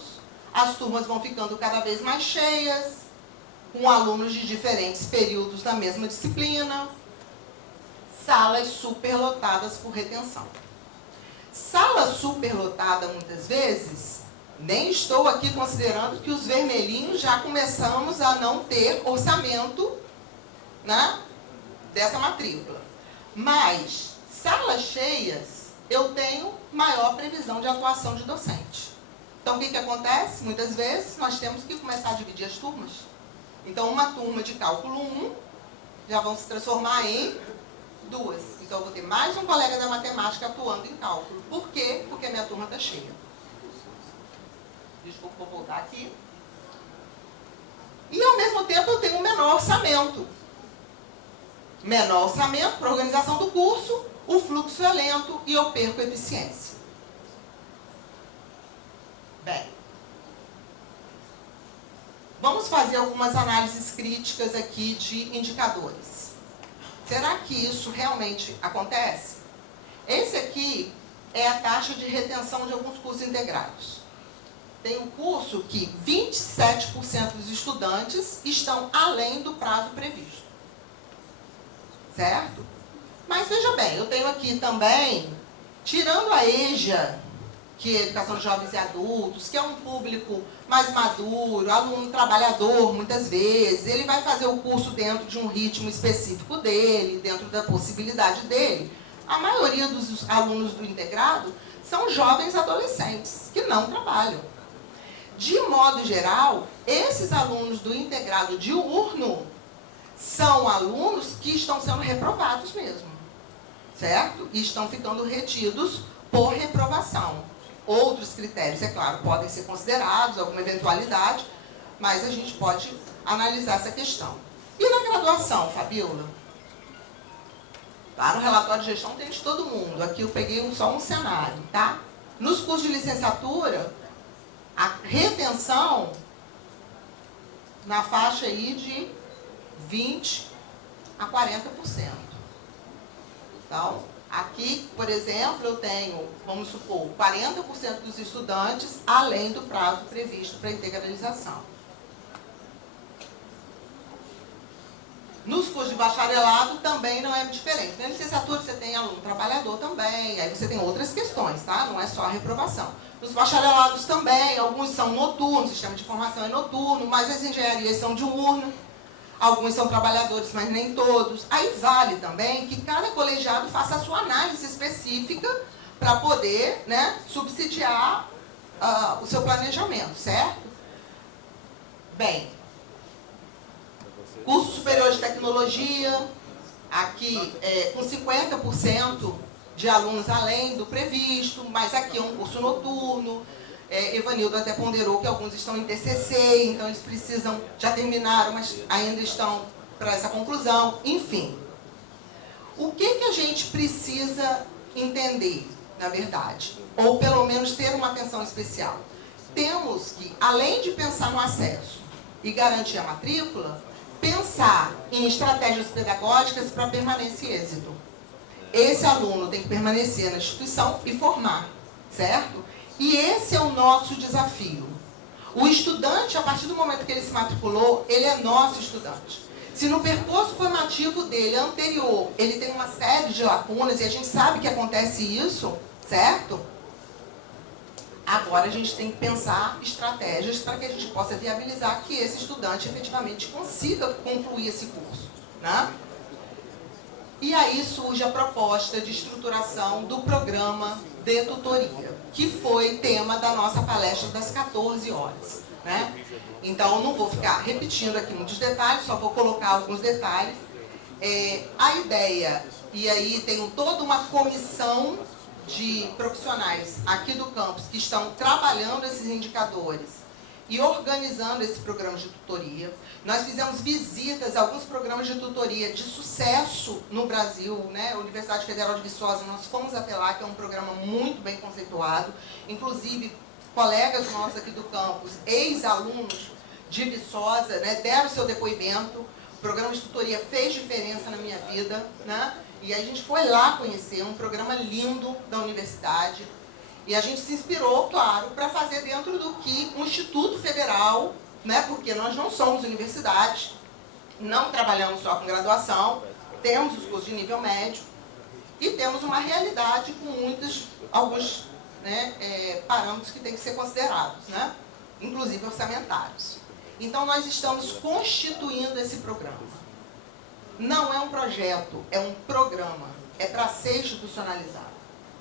as turmas vão ficando cada vez mais cheias, com alunos de diferentes períodos da mesma disciplina, salas superlotadas por retenção. Sala superlotada, muitas vezes, nem estou aqui considerando que os vermelhinhos já começamos a não ter orçamento, né, dessa matrícula. Mas, salas cheias, eu tenho maior previsão de atuação de docente. Então, o que acontece? Muitas vezes, nós temos que começar a dividir as turmas. Então, uma turma de cálculo 1 já vão se transformar em 2. Então, eu vou ter mais um colega da matemática atuando em cálculo. Por quê? Porque a minha turma está cheia. Desculpa, vou voltar aqui. E, ao mesmo tempo, eu tenho um menor orçamento. menor orçamento para a organização do curso, o fluxo é lento e eu perco eficiência. Bem, vamos fazer algumas análises críticas aqui de indicadores. Será que isso realmente acontece? Esse aqui é a taxa de retenção de alguns cursos integrados. Tem um curso que 27% dos estudantes estão além do prazo previsto. Certo? Mas veja bem, eu tenho aqui também, tirando a EJA, que é Educação de Jovens e Adultos, que é um público mais maduro, aluno trabalhador, muitas vezes, ele vai fazer o curso dentro de um ritmo específico dele, dentro da possibilidade dele. A maioria dos alunos do integrado são jovens adolescentes, que não trabalham. De modo geral, esses alunos do integrado diurno são alunos que estão sendo reprovados mesmo, certo? E estão ficando retidos por reprovação. Outros critérios, é claro, podem ser considerados, alguma eventualidade, mas a gente pode analisar essa questão. E na graduação, Fabíola? Lá no relatório de gestão tem de todo mundo. Aqui eu peguei só um cenário, tá? Nos cursos de licenciatura, a retenção na faixa aí de 20% a 40%. Então, aqui, por exemplo, eu tenho, vamos supor, 40% dos estudantes além do prazo previsto para integralização. Nos cursos de bacharelado também não é diferente. Na licenciatura você tem aluno trabalhador também, aí você tem outras questões, tá? Não é só a reprovação. Nos bacharelados também, alguns são noturnos, o sistema de formação é noturno, mas as engenharias são diurnas. Alguns são trabalhadores, mas nem todos. Aí vale também que cada colegiado faça a sua análise específica para poder, né, subsidiar o seu planejamento, certo? Bem, curso superior de tecnologia, aqui com 50% de alunos além do previsto, mas aqui é um curso noturno. Evanildo até ponderou que alguns estão em TCC, então eles precisam, já terminaram, mas ainda estão para essa conclusão. Enfim, o que a gente precisa entender, na verdade? Ou pelo menos ter uma atenção especial? Temos que, além de pensar no acesso e garantir a matrícula, pensar em estratégias pedagógicas para permanência e êxito. Esse aluno tem que permanecer na instituição e formar, certo? E esse é o nosso desafio. O estudante, a partir do momento que ele se matriculou, ele é nosso estudante. Se no percurso formativo dele anterior, ele tem uma série de lacunas, e a gente sabe que acontece isso, certo? Agora a gente tem que pensar estratégias para que a gente possa viabilizar que esse estudante efetivamente consiga concluir esse curso, né? E aí surge a proposta de estruturação do programa de tutoria, que foi tema da nossa palestra das 14 horas. Né? Então, eu não vou ficar repetindo aqui muitos detalhes, só vou colocar alguns detalhes. A ideia, e aí tem toda uma comissão de profissionais aqui do campus que estão trabalhando esses indicadores e organizando esse programa de tutoria. Nós fizemos visitas a alguns programas de tutoria de sucesso no Brasil, né? A Universidade Federal de Viçosa, nós fomos até lá, que é um programa muito bem conceituado. Inclusive, colegas nossos aqui do campus, ex-alunos de Viçosa, né, deram seu depoimento. O programa de tutoria fez diferença na minha vida, né? E aí a gente foi lá conhecer um programa lindo da universidade. E a gente se inspirou, claro, para fazer dentro do que o Instituto Federal, né, porque nós não somos universidade, não trabalhamos só com graduação, temos os cursos de nível médio e temos uma realidade com alguns, né, parâmetros que têm que ser considerados, né, inclusive orçamentários. Então, nós estamos constituindo esse programa. Não é um projeto, é um programa, é para ser institucionalizado,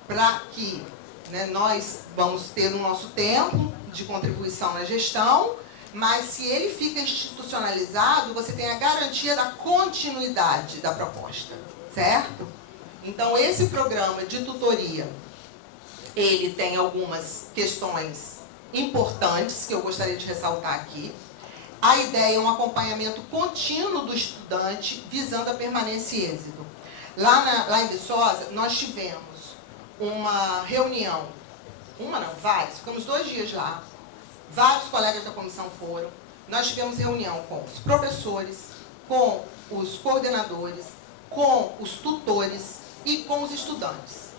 para que, né, nós vamos ter o nosso tempo de contribuição na gestão, mas se ele fica institucionalizado, você tem a garantia da continuidade da proposta, certo? Então, esse programa de tutoria, ele tem algumas questões importantes que eu gostaria de ressaltar aqui. A ideia é um acompanhamento contínuo do estudante, visando a permanência e êxito. Lá em Viçosa, nós tivemos uma reunião, várias, ficamos 2 dias lá, vários colegas da comissão foram, nós tivemos reunião com os professores, com os coordenadores, com os tutores e com os estudantes.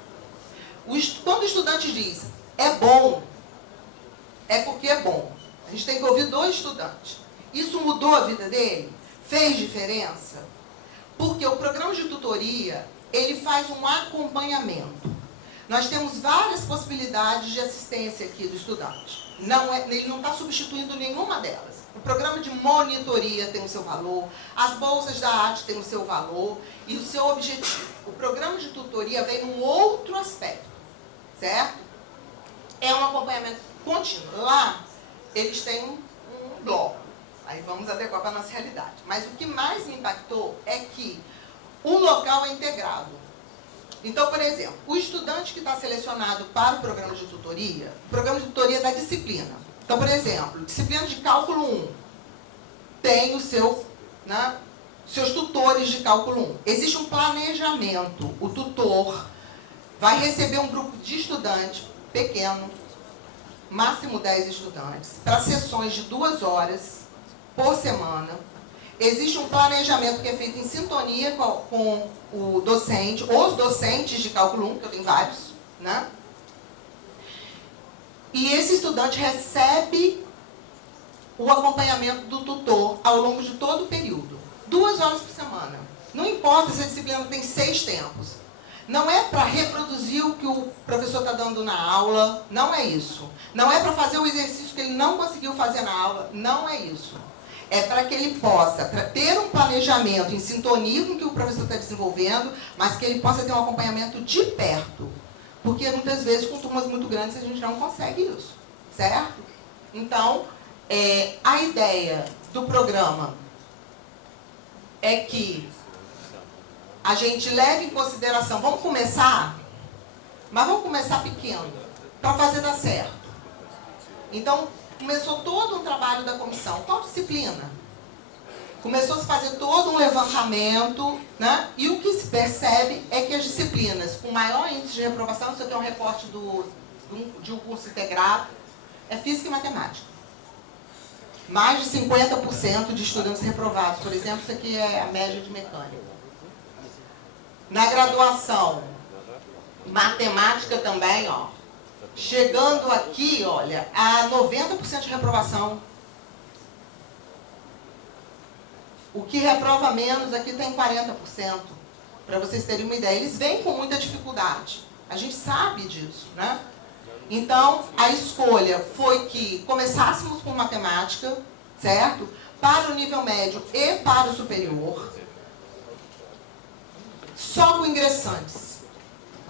Quando o estudante diz, é bom, é porque é bom. A gente tem que ouvir 2 estudantes. Isso mudou a vida dele? Fez diferença? Porque o programa de tutoria, ele faz um acompanhamento. Nós temos várias possibilidades de assistência aqui do estudante. Ele não está substituindo nenhuma delas. O programa de monitoria tem o seu valor, as bolsas da arte têm o seu valor e o seu objetivo. O programa de tutoria vem num outro aspecto, certo? É um acompanhamento contínuo. Lá, eles têm um bloco. Aí vamos adequar para a nossa realidade. Mas o que mais me impactou é que o local é integrado. Então, por exemplo, o estudante que está selecionado para o programa de tutoria, o programa de tutoria da disciplina. Então, por exemplo, disciplina de cálculo 1, tem seus tutores de cálculo 1. Existe um planejamento. O tutor vai receber um grupo de estudantes pequeno, máximo 10 estudantes, para sessões de 2 horas por semana. Existe um planejamento que é feito em sintonia com o docente, os docentes de cálculo 1, que eu tenho vários, né? E esse estudante recebe o acompanhamento do tutor ao longo de todo o período. 2 horas por semana. Não importa se a disciplina tem 6 tempos. Não é para reproduzir o que o professor está dando na aula, não é isso. Não é para fazer o exercício que ele não conseguiu fazer na aula, não é isso. É para que ele possa ter um planejamento em sintonia com o que o professor está desenvolvendo, mas que ele possa ter um acompanhamento de perto. Porque muitas vezes com turmas muito grandes a gente não consegue isso, certo? Então, a ideia do programa é que a gente leve em consideração, vamos começar, mas vamos começar pequeno, para fazer dar certo. Então, começou todo um trabalho da comissão. Qual disciplina? Começou a se fazer todo um levantamento, né? E o que se percebe é que as disciplinas com maior índice de reprovação, isso aqui é um recorte de um curso integrado, é física e matemática. Mais de 50% de estudantes reprovados, por exemplo, isso aqui é a média de mecânica. Na graduação, matemática também, ó. Chegando aqui, olha, a 90% de reprovação. O que reprova menos aqui tem 40%. Para vocês terem uma ideia. Eles vêm com muita dificuldade. A gente sabe disso, né? Então, a escolha foi que começássemos com matemática, certo? Para o nível médio e para o superior. Só com ingressantes.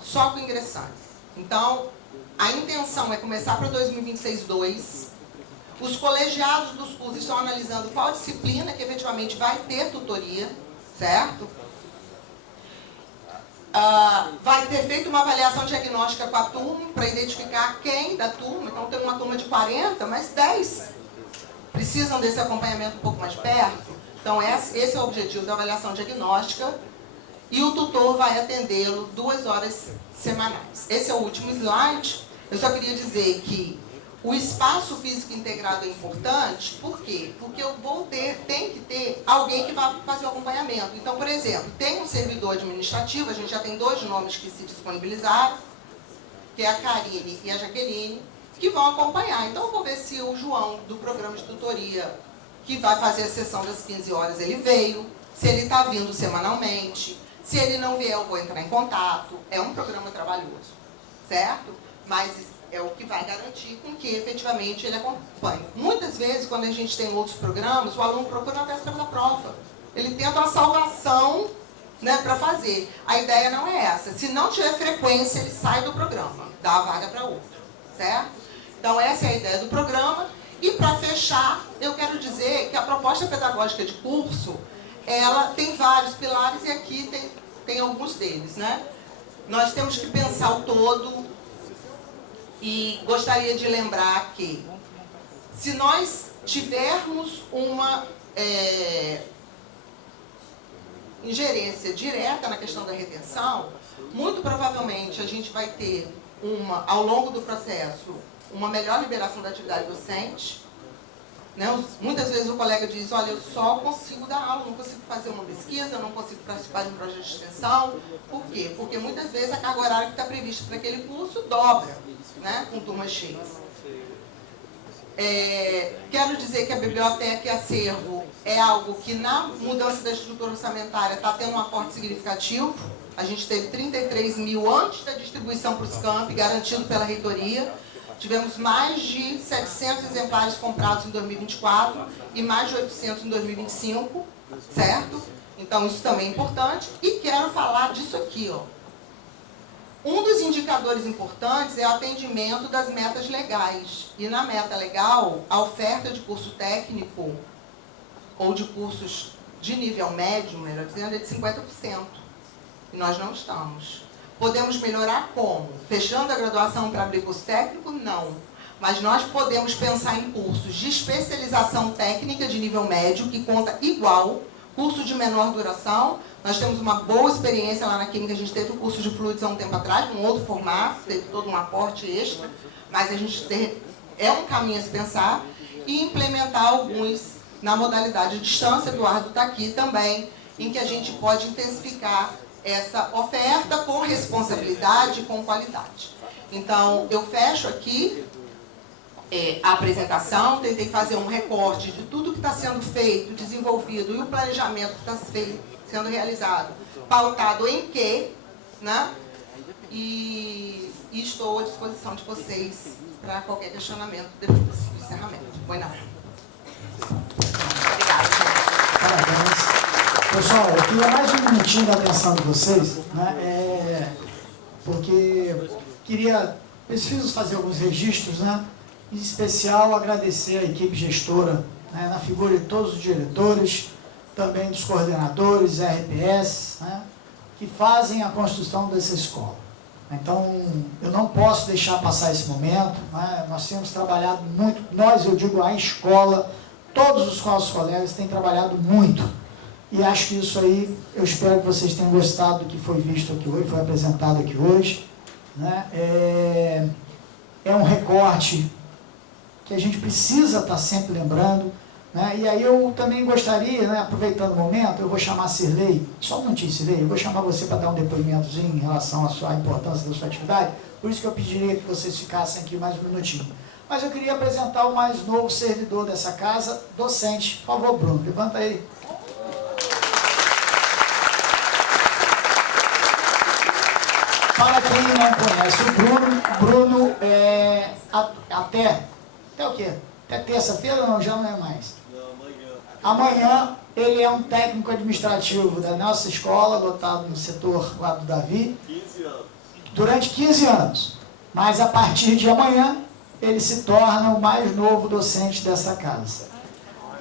Só com ingressantes. Então, a intenção é começar para 2026-2. Os colegiados dos cursos estão analisando qual disciplina que efetivamente vai ter tutoria, certo? Vai ter feito uma avaliação diagnóstica com a turma para identificar quem da turma. Então, tem uma turma de 40, mas 10 precisam desse acompanhamento um pouco mais perto. Então, esse é o objetivo da avaliação diagnóstica. E o tutor vai atendê-lo 2 horas semanais. Esse é o último slide. Eu só queria dizer que o espaço físico integrado é importante. Por quê? Porque eu tem que ter alguém que vai fazer o acompanhamento. Então, por exemplo, tem um servidor administrativo, a gente já tem 2 nomes que se disponibilizaram, que é a Karine e a Jaqueline, que vão acompanhar. Então, eu vou ver se o João, do programa de tutoria, que vai fazer a sessão das 15 horas, ele veio, se ele está vindo semanalmente. Se ele não vier, eu vou entrar em contato. É um programa trabalhoso, certo? Mas é o que vai garantir com que, efetivamente, ele acompanhe. Muitas vezes, quando a gente tem outros programas, o aluno procura na véspera da prova. Ele tenta uma salvação, né, para fazer. A ideia não é essa. Se não tiver frequência, ele sai do programa, dá a vaga para outro, certo? Então, essa é a ideia do programa. E, para fechar, eu quero dizer que a proposta pedagógica de curso, ela tem vários pilares e aqui tem alguns deles, né? Nós temos que pensar o todo e gostaria de lembrar que se nós tivermos uma ingerência direta na questão da retenção, muito provavelmente a gente vai ter, ao longo do processo, uma melhor liberação da atividade docente. Né? Muitas vezes o colega diz, olha, eu só consigo dar aula, não consigo fazer uma pesquisa, não consigo participar de um projeto de extensão. Por quê? Porque muitas vezes a carga horária que está prevista para aquele curso dobra, né? Com turmas cheias. Quero dizer que a biblioteca e acervo é algo que, na mudança da estrutura orçamentária, está tendo um aporte significativo. A gente teve 33 mil antes da distribuição para os campi, garantido pela reitoria. Tivemos mais de 700 exemplares comprados em 2024 e mais de 800 em 2025, certo? Então, isso também é importante. E quero falar disso aqui, ó. Um dos indicadores importantes é o atendimento das metas legais. E na meta legal, a oferta de curso técnico ou de cursos de nível médio, melhor dizendo, é de 50%. E nós não estamos. Podemos melhorar como? Fechando a graduação para abrir curso técnico? Não. Mas nós podemos pensar em cursos de especialização técnica de nível médio, que conta igual, curso de menor duração. Nós temos uma boa experiência lá na Química, a gente teve o curso de fluidos há um tempo atrás, um outro formato, teve todo um aporte extra, mas a gente é um caminho a se pensar, e implementar alguns na modalidade de distância, Eduardo está aqui também, em que a gente pode intensificar essa oferta com responsabilidade e com qualidade. Então, eu fecho aqui a apresentação, tentei fazer um recorte de tudo que está sendo feito, desenvolvido, e o planejamento que está sendo realizado, pautado em quê, né? E estou à disposição de vocês para qualquer questionamento depois do encerramento. Obrigada. Parabéns. Pessoal, eu queria mais um minutinho da atenção de vocês, né? Porque preciso fazer alguns registros, né? Em especial agradecer a equipe gestora, né? Na figura de todos os diretores, também dos coordenadores, RPS, né? Que fazem a construção dessa escola. Então, eu não posso deixar passar esse momento, né? Nós temos trabalhado muito, eu digo a escola, todos os nossos colegas têm trabalhado muito. E acho que isso aí, eu espero que vocês tenham gostado do que foi visto aqui hoje, foi apresentado aqui hoje, né? É um recorte que a gente precisa estar sempre lembrando, né? E aí eu também gostaria, né, aproveitando o momento, eu vou chamar a Cirlei, só um minutinho, Cirlei, eu vou chamar você para dar um depoimentozinho em relação à importância da sua atividade, por isso que eu pediria que vocês ficassem aqui mais um minutinho. Mas eu queria apresentar o mais novo servidor dessa casa, docente. Por favor, Bruno, levanta aí. Para quem não conhece o Bruno até o quê? Até terça-feira não, já não é mais. Amanhã ele é um técnico administrativo da nossa escola, lotado no setor lá do Davi. 15 anos. Durante 15 anos. Mas a partir de amanhã ele se torna o mais novo docente dessa casa.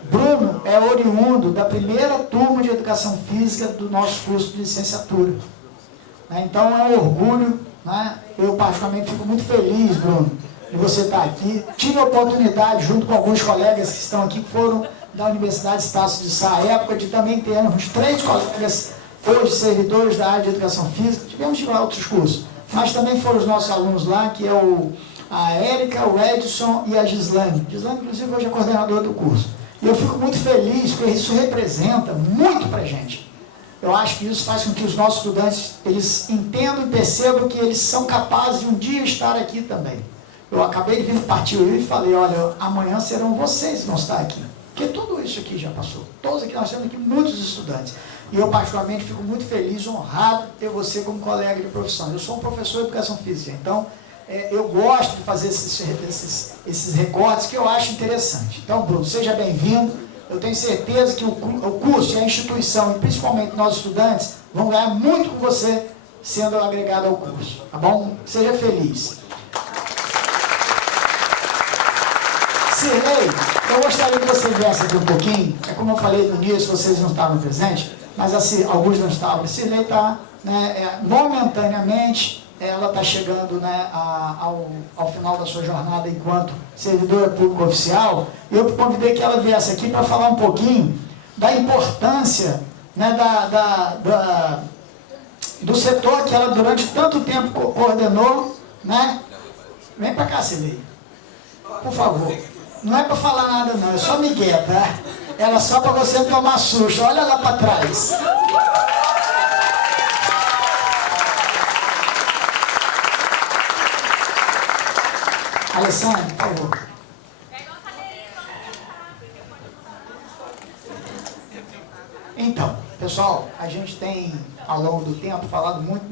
Bruno é oriundo da primeira turma de Educação Física do nosso curso de licenciatura. Então é um orgulho, né? Eu particularmente fico muito feliz, Bruno, de você estar aqui. Tive a oportunidade, junto com alguns colegas que estão aqui, que foram da Universidade Estácio de Sá, à época de também termos 3 colegas, hoje servidores da área de Educação Física, tivemos de outros cursos, mas também foram os nossos alunos lá, que é a Érica, o Edson e a Gislane. Gislane, inclusive, hoje é coordenadora do curso. E eu fico muito feliz, porque isso representa muito para a gente. Eu acho que isso faz com que os nossos estudantes, eles entendam e percebam que eles são capazes de um dia estar aqui também. Eu acabei de vir no Partido e falei, olha, amanhã serão vocês que vão estar aqui. Porque tudo isso aqui já passou. Todos aqui, nós temos aqui muitos estudantes. E eu, particularmente, fico muito feliz, honrado ter você como colega de profissão. Eu sou um professor de Educação Física, então eu gosto de fazer esses recortes que eu acho interessante. Então, Bruno, seja bem-vindo. Eu tenho certeza que o curso e a instituição, e principalmente nós estudantes, vão ganhar muito com você sendo agregado ao curso. Tá bom? Seja feliz. Cirlei, eu gostaria que você viesse aqui um pouquinho. É como eu falei no início, vocês não estavam presentes, mas assim, alguns não estavam. Cirlei está, né, momentaneamente ela está chegando, né, ao final da sua jornada enquanto servidora pública oficial, eu convidei que ela viesse aqui para falar um pouquinho da importância, né, do setor que ela durante tanto tempo coordenou, né? Vem para cá, Cilei, por favor. Não é para falar nada não, é só migué, tá? Era só para você tomar susto. Olha lá para trás. Alessandra, por favor. Então, pessoal, a gente tem, ao longo do tempo, falado muito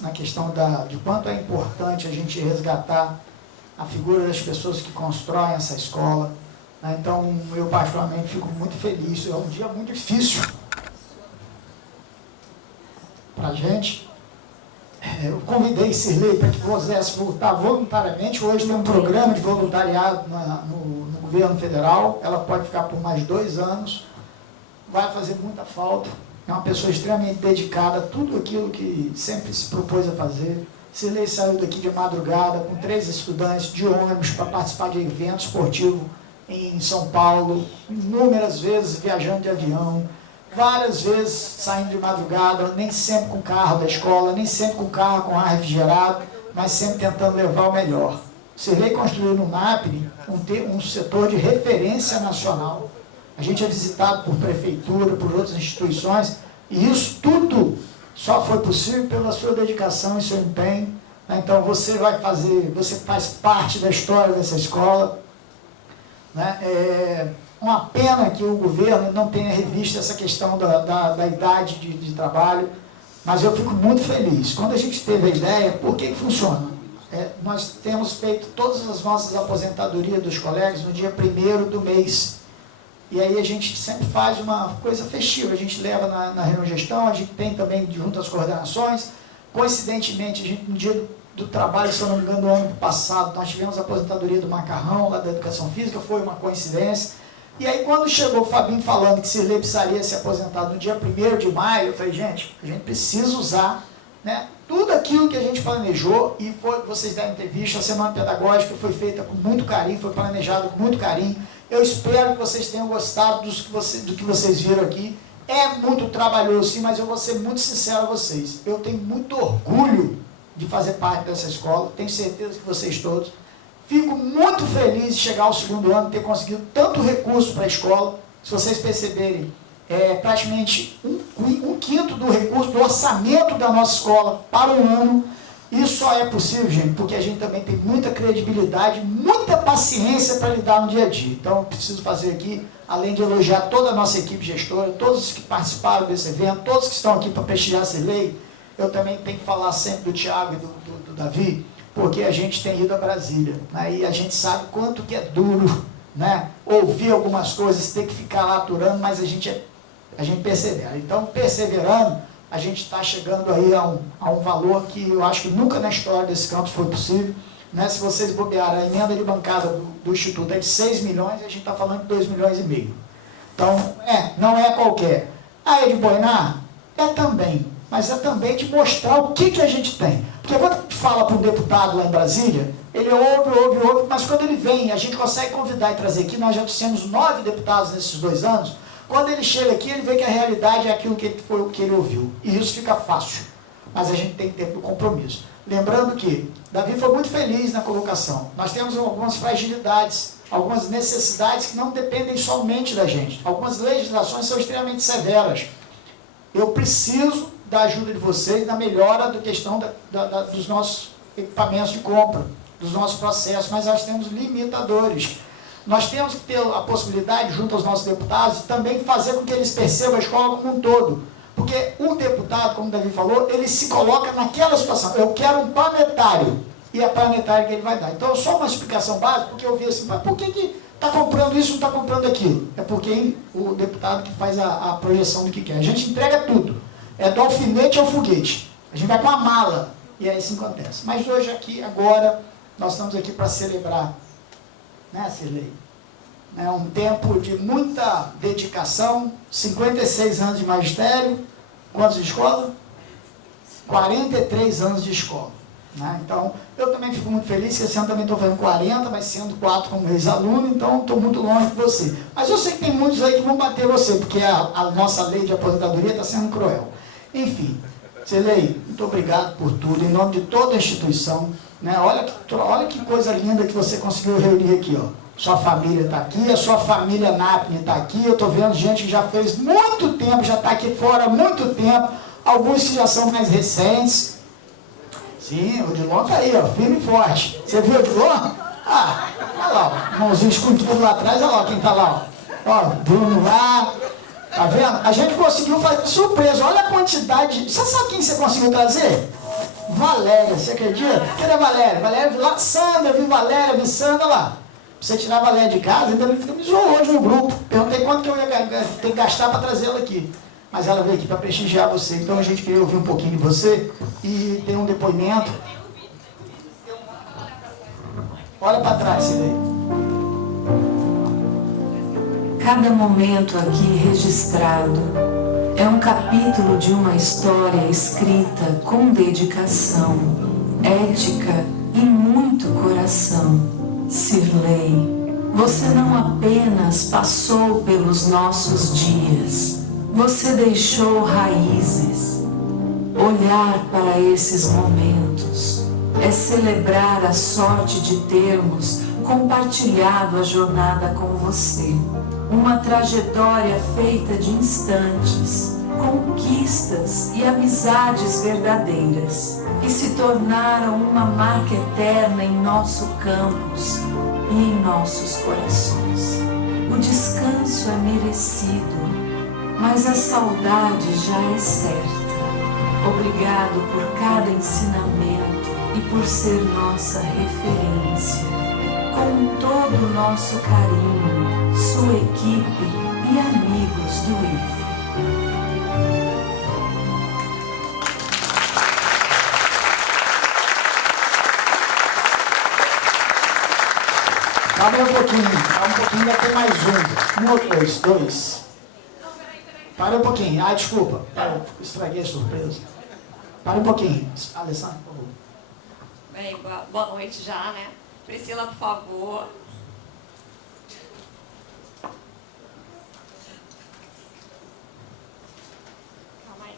na questão de quanto é importante a gente resgatar a figura das pessoas que constroem essa escola. Né? Então, eu particularmente fico muito feliz. É um dia muito difícil para a gente. Eu convidei Cirlei para que pudesse voltar voluntariamente. Hoje tem um programa de voluntariado no governo federal. Ela pode ficar por mais 2 anos. Vai fazer muita falta. É uma pessoa extremamente dedicada a tudo aquilo que sempre se propôs a fazer. Cirlei saiu daqui de madrugada com 3 estudantes de ônibus para participar de evento esportivo em São Paulo, inúmeras vezes viajando de avião, várias vezes saindo de madrugada, nem sempre com carro da escola, nem sempre com carro com ar refrigerado, mas sempre tentando levar o melhor. Cirlei construiu no NAPNE um setor de referência nacional. A gente é visitado por prefeitura, por outras instituições, e isso tudo só foi possível pela sua dedicação e seu empenho. Então você faz parte da história dessa escola. É uma pena que o governo não tenha revisto essa questão da idade de trabalho, mas eu fico muito feliz. Quando a gente teve a ideia, por que funciona? Nós temos feito todas as nossas aposentadorias dos colegas no dia 1º do mês. E aí a gente sempre faz uma coisa festiva, a gente leva na reunião de gestão, a gente tem também junto às coordenações. Coincidentemente, a gente, no dia do trabalho, se eu não me engano, no ano passado, nós tivemos a aposentadoria do Macarrão, lá da Educação Física, foi uma coincidência. E aí quando chegou o Fabinho falando que Cirlei precisaria se aposentar no dia 1º de maio, eu falei, gente, a gente precisa usar, né, tudo aquilo que a gente planejou, e vocês devem ter visto, a semana pedagógica foi feita com muito carinho, foi planejado com muito carinho. Eu espero que vocês tenham gostado do que vocês viram aqui. É muito trabalhoso, sim, mas eu vou ser muito sincero a vocês. Eu tenho muito orgulho de fazer parte dessa escola, tenho certeza que vocês todos. Fico muito feliz de chegar ao 2º ano, ter conseguido tanto recurso para a escola. Se vocês perceberem, praticamente um quinto do recurso, do orçamento da nossa escola para um ano. Isso só é possível, gente, porque a gente também tem muita credibilidade, muita paciência para lidar no dia a dia. Então, eu preciso fazer aqui, além de elogiar toda a nossa equipe gestora, todos os que participaram desse evento, todos que estão aqui para prestigiar essa lei, eu também tenho que falar sempre do Tiago e do Davi, porque a gente tem ido a Brasília, né, e a gente sabe quanto que é duro, né, ouvir algumas coisas, ter que ficar lá aturando, mas a gente persevera. Então, perseverando, a gente está chegando aí a um valor que eu acho que nunca na história desse campus foi possível. Né? Se vocês bobearem, a emenda de bancada do Instituto é de 6 milhões e a gente está falando de 2,5 milhões. Então, não é qualquer. É de boinar? É também. Mas é também de mostrar o que a gente tem. Porque quando a gente fala para um deputado lá em Brasília, ele ouve, mas quando ele vem, a gente consegue convidar e trazer aqui, nós já temos 9 deputados nesses 2 anos. Quando ele chega aqui, ele vê que a realidade é aquilo que ele ouviu. E isso fica fácil. Mas a gente tem que ter o compromisso. Lembrando que Davi foi muito feliz na colocação. Nós temos algumas fragilidades, algumas necessidades que não dependem somente da gente. Algumas legislações são extremamente severas. Eu preciso da ajuda de vocês na melhora da questão dos nossos equipamentos de compra, dos nossos processos, mas nós temos limitadores. Nós temos que ter a possibilidade, junto aos nossos deputados, também fazer com que eles percebam a escola como um todo. Porque o deputado, como o Davi falou, ele se coloca naquela situação. Eu quero um planetário. E é planetário que ele vai dar. Então, só uma explicação básica, porque eu vi assim, mas por que está comprando isso e não está comprando aquilo? É porque o deputado que faz a projeção do que quer. A gente entrega tudo. É do alfinete ao foguete. A gente vai com a mala. E aí isso acontece. Mas hoje aqui, agora, nós estamos aqui para celebrar, né, Cirlei? É um tempo de muita dedicação, 56 anos de magistério, quantos de escola? 43 anos de escola. né? Então, eu também fico muito feliz, que esse ano também estou fazendo 40, mas sendo 4 como ex-aluno, então estou muito longe de você. Mas eu sei que tem muitos aí que vão bater você, porque a nossa lei de aposentadoria está sendo cruel. Enfim, Cirlei, muito obrigado por tudo, em nome de toda a instituição, né? Olha que coisa linda que você conseguiu reunir aqui, ó. Sua família está aqui, a sua família NAPNE está aqui, eu estou vendo gente que já fez muito tempo, já está aqui fora há muito tempo, alguns que já são mais recentes. Sim, o Odilon está aí, ó, firme e forte. Você viu o Odilon? Ah, olha lá, ó, mãozinho escondido lá atrás, olha lá quem está lá, ó. Ó, Bruno lá, tá vendo? A gente conseguiu fazer surpresa, olha a quantidade. Você sabe quem você conseguiu trazer? Valéria, você acredita? Cadê a Valéria? Valéria, viu lá, Sandra, viu Valéria, viu Sandra lá. Pra você tirar a Valéria de casa, ainda me zoou hoje no grupo. Perguntei quanto que eu ia ter que gastar para trazê-la aqui. Mas ela veio aqui para prestigiar você. Então a gente queria ouvir um pouquinho de você e ter um depoimento. Olha para trás, Cirlei. Cada momento aqui registrado é um capítulo de uma história escrita com dedicação, ética e muito coração. Cirlei, você não apenas passou pelos nossos dias, você deixou raízes. Olhar para esses momentos é celebrar a sorte de termos compartilhado a jornada com você. Uma trajetória feita de instantes, conquistas e amizades verdadeiras, que se tornaram uma marca eterna em nosso campus e em nossos corações. O descanso é merecido, mas a saudade já é certa. Obrigado por cada ensinamento e por ser nossa referência. Com todo o nosso carinho, sua equipe e amigos do IFE. Para um pouquinho, ainda tem mais um ou dois. Para um pouquinho, desculpa, estraguei a surpresa. Para um pouquinho, Alessandra, por favor. Bem, boa noite já, né? Priscila, por favor. Calma aí.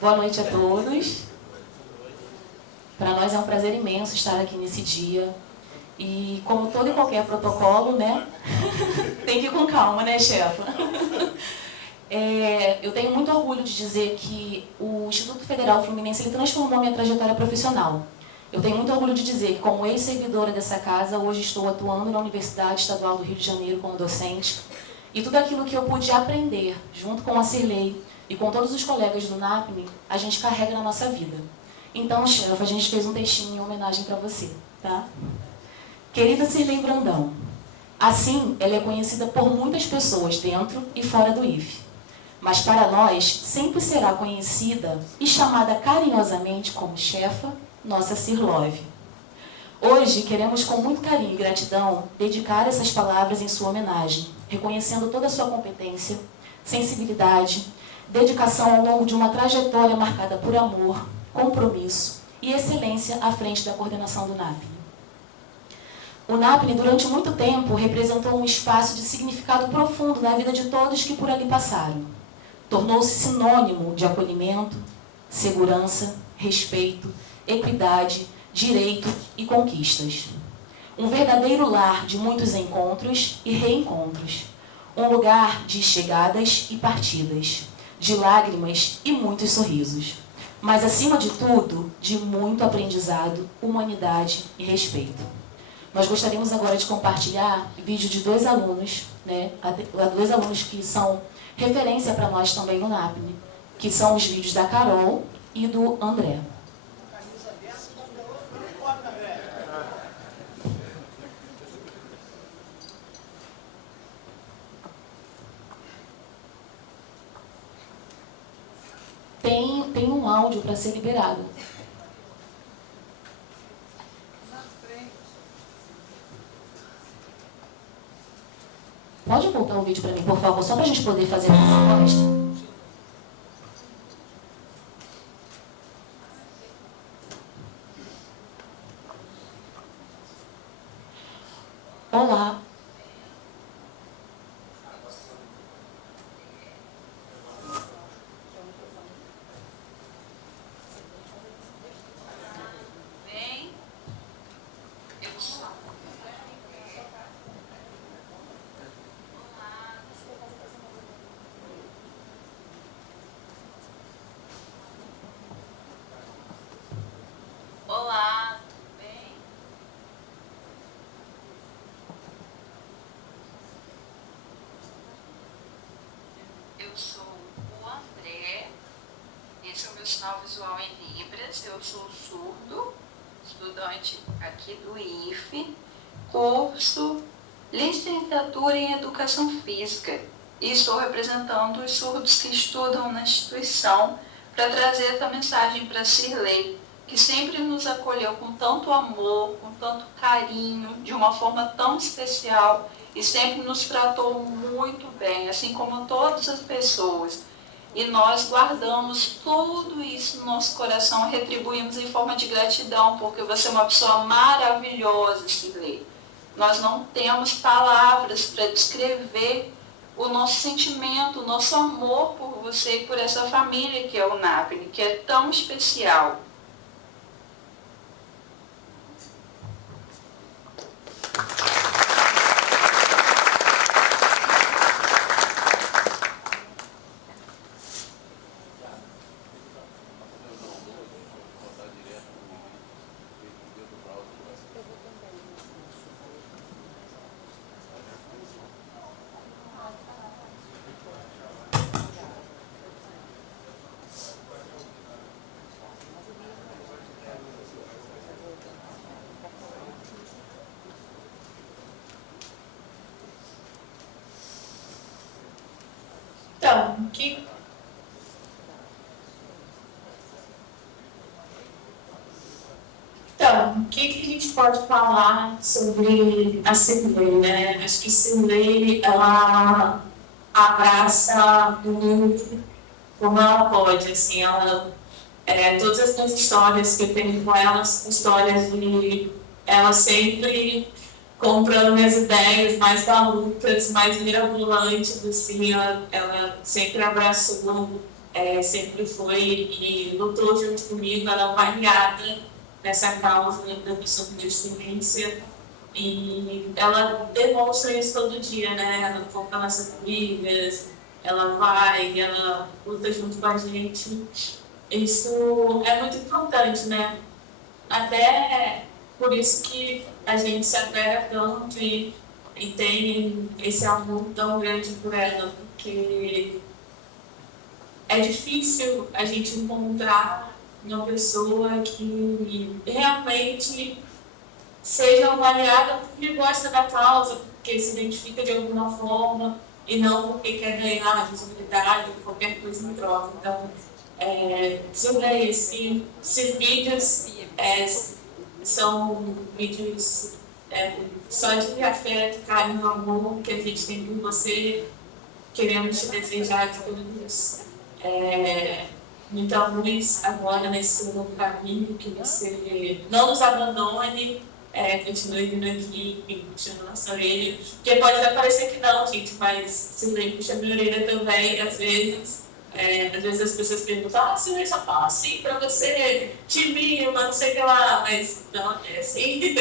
Boa noite a todos. Para nós é um prazer imenso estar aqui nesse dia. E como todo e qualquer protocolo, né? Tem que ir com calma, né, chefa? Eu tenho muito orgulho de dizer que o Instituto Federal Fluminense ele transformou a minha trajetória profissional. Eu tenho muito orgulho de dizer que, como ex-servidora dessa casa, hoje estou atuando na Universidade Estadual do Rio de Janeiro como docente. E tudo aquilo que eu pude aprender, junto com a Cirlei e com todos os colegas do NAPNE, a gente carrega na nossa vida. Então, chefe, a gente fez um textinho em homenagem para você, tá? Querida Cirlei Brandão, assim, ela é conhecida por muitas pessoas dentro e fora do IFE. Mas para nós, sempre será conhecida e chamada carinhosamente como chefa, nossa Cirlove. Hoje, queremos com muito carinho e gratidão dedicar essas palavras em sua homenagem, reconhecendo toda a sua competência, sensibilidade, dedicação ao longo de uma trajetória marcada por amor, compromisso e excelência à frente da coordenação do NAPNE. O NAPNE, durante muito tempo, representou um espaço de significado profundo na vida de todos que por ali passaram. Tornou-se sinônimo de acolhimento, segurança, respeito, equidade, direito e conquistas. Um verdadeiro lar de muitos encontros e reencontros. Um lugar de chegadas e partidas, de lágrimas e muitos sorrisos. Mas, acima de tudo, de muito aprendizado, humanidade e respeito. Nós gostaríamos agora de compartilhar vídeo de 2 alunos, né? 2 alunos que são referência para nós também no NAPNE, que são os vídeos da Carol e do André. Tem um áudio para ser liberado. Pode voltar o vídeo para mim, por favor, só para a gente poder fazer a resposta. Olá. Olá, tudo bem? Eu sou o André, esse é o meu sinal visual em Libras, eu sou surdo, estudante aqui do IFE, curso Licenciatura em Educação Física, e estou representando os surdos que estudam na instituição para trazer essa mensagem para a Cirlei, que sempre nos acolheu com tanto amor, com tanto carinho, de uma forma tão especial e sempre nos tratou muito bem, assim como todas as pessoas. E nós guardamos tudo isso no nosso coração, retribuímos em forma de gratidão, porque você é uma pessoa maravilhosa, Cirlei. Nós não temos palavras para descrever o nosso sentimento, o nosso amor por você e por essa família que é o NAPNE, que é tão especial. Então, o que a gente pode falar sobre a Cirlei, né? Acho que Cirlei, ela abraça o mundo como ela pode, assim, todas as minhas histórias que eu tenho com ela são histórias de ela sempre comprando minhas ideias mais malucas, mais mirabolantes, assim, ela sempre abraçou, sempre foi e lutou junto comigo, ela é uma aliada nessa causa da pessoa com deficiência, e ela demonstra isso todo dia, né? Ela compra nossas famílias, ela vai, ela luta junto com a gente. Isso é muito importante, né? Até por isso que a gente se apega tanto e tem esse amor tão grande por ela, porque é difícil a gente encontrar uma pessoa que realmente seja uma aliada porque gosta da causa, porque se identifica de alguma forma e não porque quer ganhar visibilidade ou qualquer coisa em troca. Então, sobre esses vídeos são vídeos só de afeto, carinho, amor que a gente tem por você. Queremos te desejar de todos muita luz agora nesse novo caminho, que você não nos abandone, continue vindo aqui, puxando nossa orelha, porque pode até parecer que não, gente, mas Cirlei puxa minha orelha também, às vezes as pessoas perguntam, Cirlei só fala assim pra você, te mima, não sei o que lá, mas não é assim.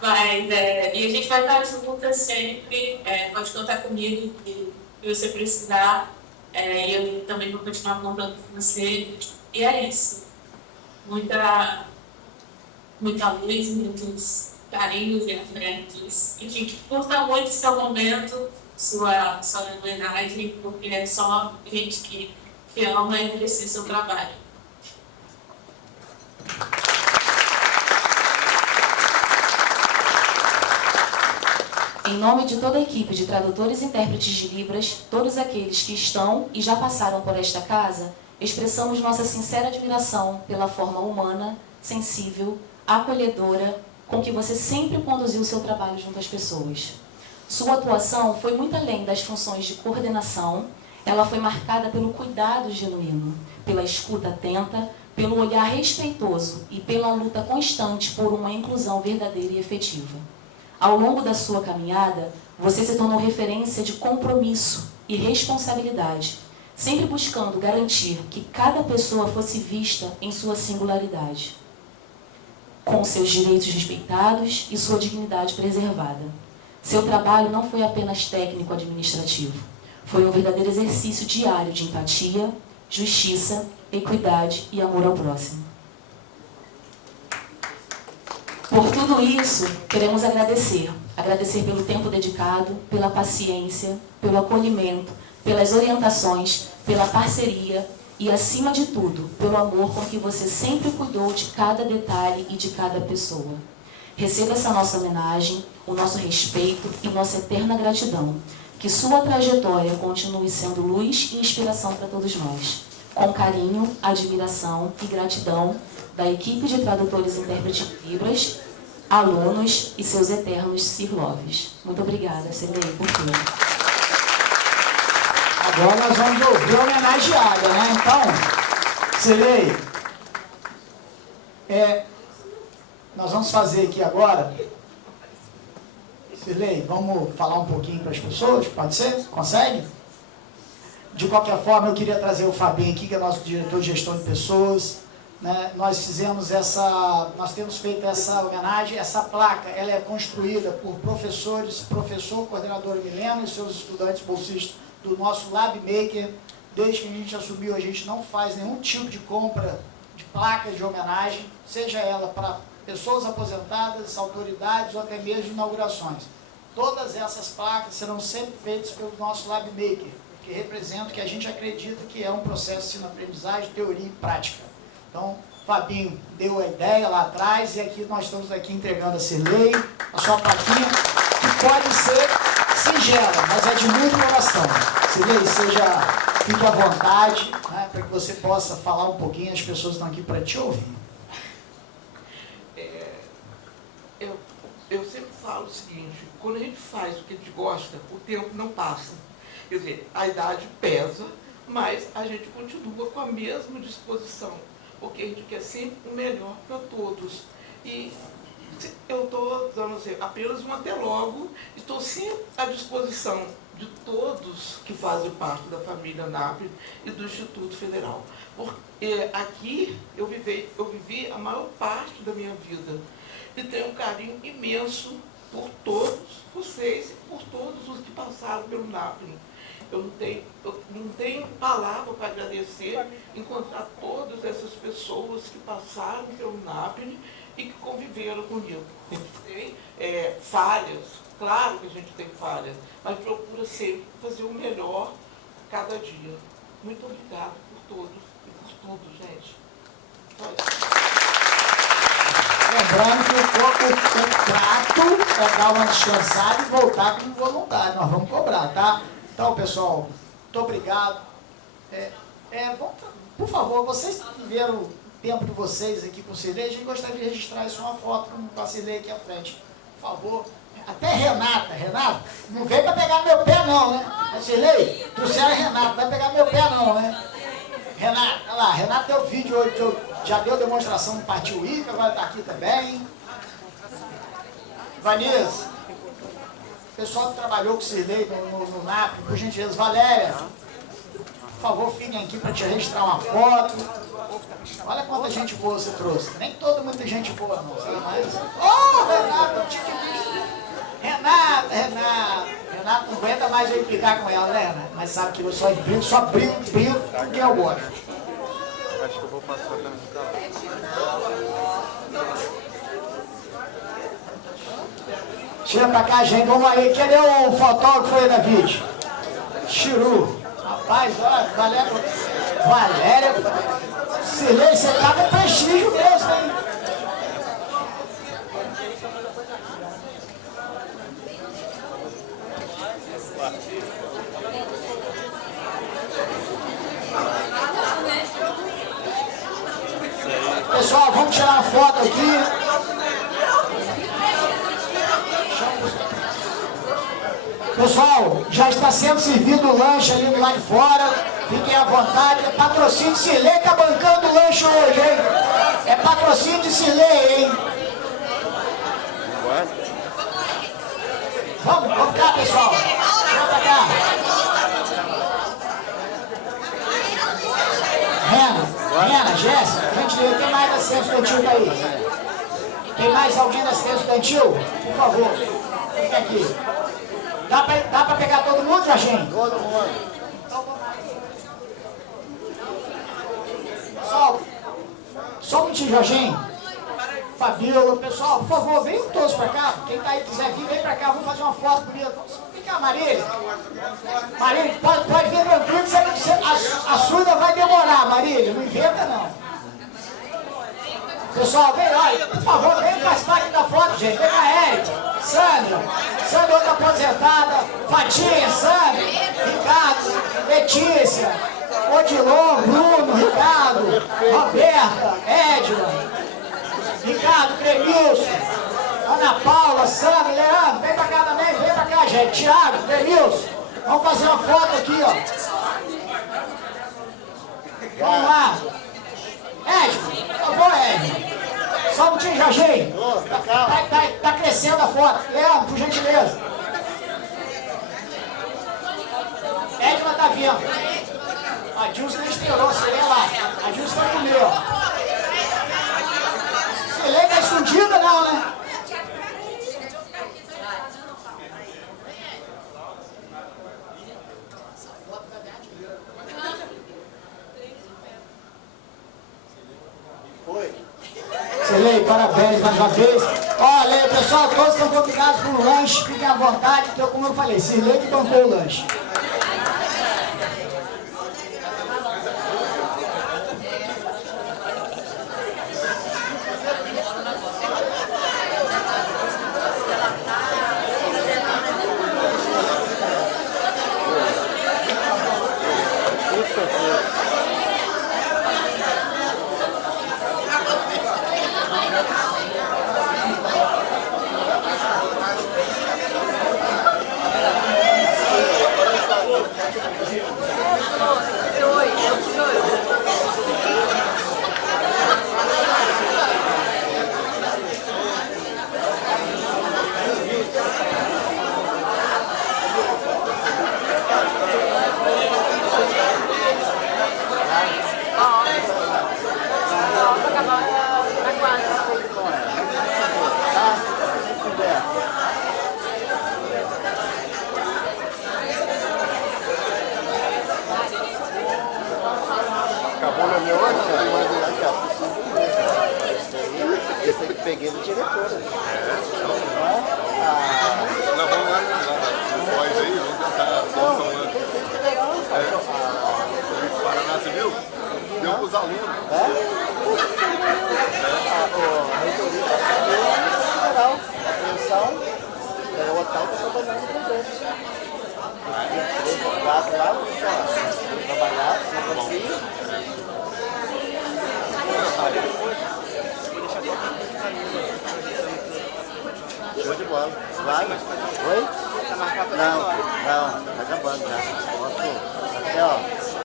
Mas, e a gente vai estar juntas sempre, pode contar comigo, se você precisar. Eu também vou continuar contando com você. E é isso. Muita luz, muitos carinhos e afetos. E que curta muito seu momento, sua homenagem, porque é só gente que ama e precisa do seu trabalho. Em nome de toda a equipe de tradutores e intérpretes de Libras, todos aqueles que estão e já passaram por esta casa, expressamos nossa sincera admiração pela forma humana, sensível, acolhedora, com que você sempre conduziu o seu trabalho junto às pessoas. Sua atuação foi muito além das funções de coordenação, ela foi marcada pelo cuidado genuíno, pela escuta atenta, pelo olhar respeitoso e pela luta constante por uma inclusão verdadeira e efetiva. Ao longo da sua caminhada, você se tornou referência de compromisso e responsabilidade, sempre buscando garantir que cada pessoa fosse vista em sua singularidade, com seus direitos respeitados e sua dignidade preservada. Seu trabalho não foi apenas técnico-administrativo, foi um verdadeiro exercício diário de empatia, justiça, equidade e amor ao próximo. Por tudo isso, queremos agradecer pelo tempo dedicado, pela paciência, pelo acolhimento, pelas orientações, pela parceria e, acima de tudo, pelo amor com que você sempre cuidou de cada detalhe e de cada pessoa. Receba essa nossa homenagem, o nosso respeito e nossa eterna gratidão. Que sua trajetória continue sendo luz e inspiração para todos nós. Com carinho, admiração e gratidão da equipe de tradutores e intérpretes de Libras, alunos e seus eternos Sirloves. Muito obrigada, Cirlei, por tudo. Agora nós vamos ouvir a homenageada, né? Então, Cirlei, nós vamos fazer aqui agora. Cirlei, vamos falar um pouquinho para as pessoas, pode ser? Consegue? De qualquer forma, eu queria trazer o Fabinho aqui, que é nosso diretor de gestão de pessoas. Né? Nós temos feito essa homenagem, essa placa, ela é construída por professores, professor, coordenador Milena e seus estudantes bolsistas do nosso Lab Maker. Desde que a gente assumiu, a gente não faz nenhum tipo de compra de placas de homenagem, seja ela para pessoas aposentadas, autoridades ou até mesmo inaugurações. Todas essas placas serão sempre feitas pelo nosso Lab Maker, que representa o que a gente acredita que é um processo de ensino-aprendizagem, teoria e prática. Então, Fabinho deu a ideia lá atrás e aqui nós estamos aqui entregando a Cirlei, a sua plaquinha, que pode ser singela, mas é de muito coração. Cirlei, fique à vontade, né, para que você possa falar um pouquinho, as pessoas estão aqui para te ouvir. Eu sempre falo o seguinte, quando a gente faz o que a gente gosta, o tempo não passa. Quer dizer, a idade pesa, mas a gente continua com a mesma disposição, porque a gente quer sempre o melhor para todos. E eu estou dando assim, apenas um até logo, estou sempre à disposição de todos que fazem parte da família Napri e do Instituto Federal. Porque aqui eu vivi a maior parte da minha vida. E tenho um carinho imenso por todos vocês e por todos os que passaram pelo Napri. Eu não tenho palavra para agradecer, encontrar todas essas pessoas que passaram pelo Napri e que conviveram comigo. A gente tem falhas, claro que a gente tem falhas, mas procura sempre fazer o melhor cada dia. Muito obrigada por todos e por tudo, gente. Lembrando que o prato é dar uma descansada e voltar como voluntário. Nós vamos cobrar, tá? Então, pessoal, muito obrigado. Por favor, vocês viveram o tempo de vocês aqui com o Cirlei, a gente gostaria de registrar isso uma foto com a Cirlei aqui à frente. Por favor. Até Renata, não veio para pegar meu pé não, né? Cirlei, trouxeram a Renata, não vai pegar meu pé não, né? Renata, olha lá, Renata deu vídeo hoje, já deu demonstração no Partiu ICA, agora está aqui também. Vanessa, o pessoal que trabalhou com o Cirlei no NAP, por gentileza, Valéria, por favor, fiquem aqui para te registrar uma foto. Olha quanta gente boa você trouxe. Nem todo mundo tem gente boa, não, sabe mais? Oh, Renata, eu tinha visto. Renata, não aguenta mais eu implicar com ela, né, Renata? Mas sabe que eu só brinco porque eu gosto. Acho que eu vou passar também no carro. Chega pra cá, gente. Vamos aí. Cadê o fotógrafo aí, David? Chiru. Rapaz, olha, Valéria. Cirlei, você tá com prestígio mesmo, hein? Pessoal, vamos tirar uma foto aqui. Pessoal, já está sendo servido o lanche ali do lado de fora. Fiquem à vontade. É patrocínio de Cirlei, tá bancando o lanche hoje, hein? É patrocínio de Cirlei, hein? Vamos cá, pessoal. Vamos pra cá. Rena, Jéssica, gentileza, tem mais assistência estudantil aí? Tem mais alguém da assistência estudantil? Por favor, fica aqui. Dá pra pegar todo mundo, Jorginho? Todo mundo. Pessoal, só um minutinho, Jorginho. Fabiola, pessoal, por favor, venham todos pra cá. Quem tá aí quiser vir, vem pra cá, vamos fazer uma foto bonita. Vem cá, Marília. Marília, pode vir tranquilo, a sua vai demorar, Marília, não inventa não. Pessoal, vem, olha, por favor, vem participar aqui da foto, gente. Vem cá, Érica, Sandra outra aposentada, Fatinha, Sandra, Ricardo, Letícia, Odilon, Bruno, Ricardo, Roberta, Edna, Ricardo, Cremilson, Ana Paula, Sandra, Leandro, vem pra cá também, vem pra cá, gente. Thiago, Cremilson, vamos fazer uma foto aqui, ó. Vamos lá. Edna, por favor, Edna. Só um minutinho, Jorginho. Tá crescendo a foto. Leandro, por gentileza. Edna tá vindo. A Dilson não esperou, você vê lá. A Dilson vai comer, ó. Ele tá escondida não, né? Foi. Celei, parabéns mais uma vez. Olha, pessoal, todos estão convidados para o lanche, fiquem à vontade, então, como eu falei, Celei que bancou o lanche. Peguei do diretor. Não, vamos lá. Pode aí, vamos tentar. O Paraná, você viu? Deu para os alunos. A reitoria está sabendo geral. A atenção, o hotel está trabalhando com eles. 3 4 lá, vamos trabalhar, não consigo. Show de bola. Vai? Oi? Não, tá acabando já. Até, ó.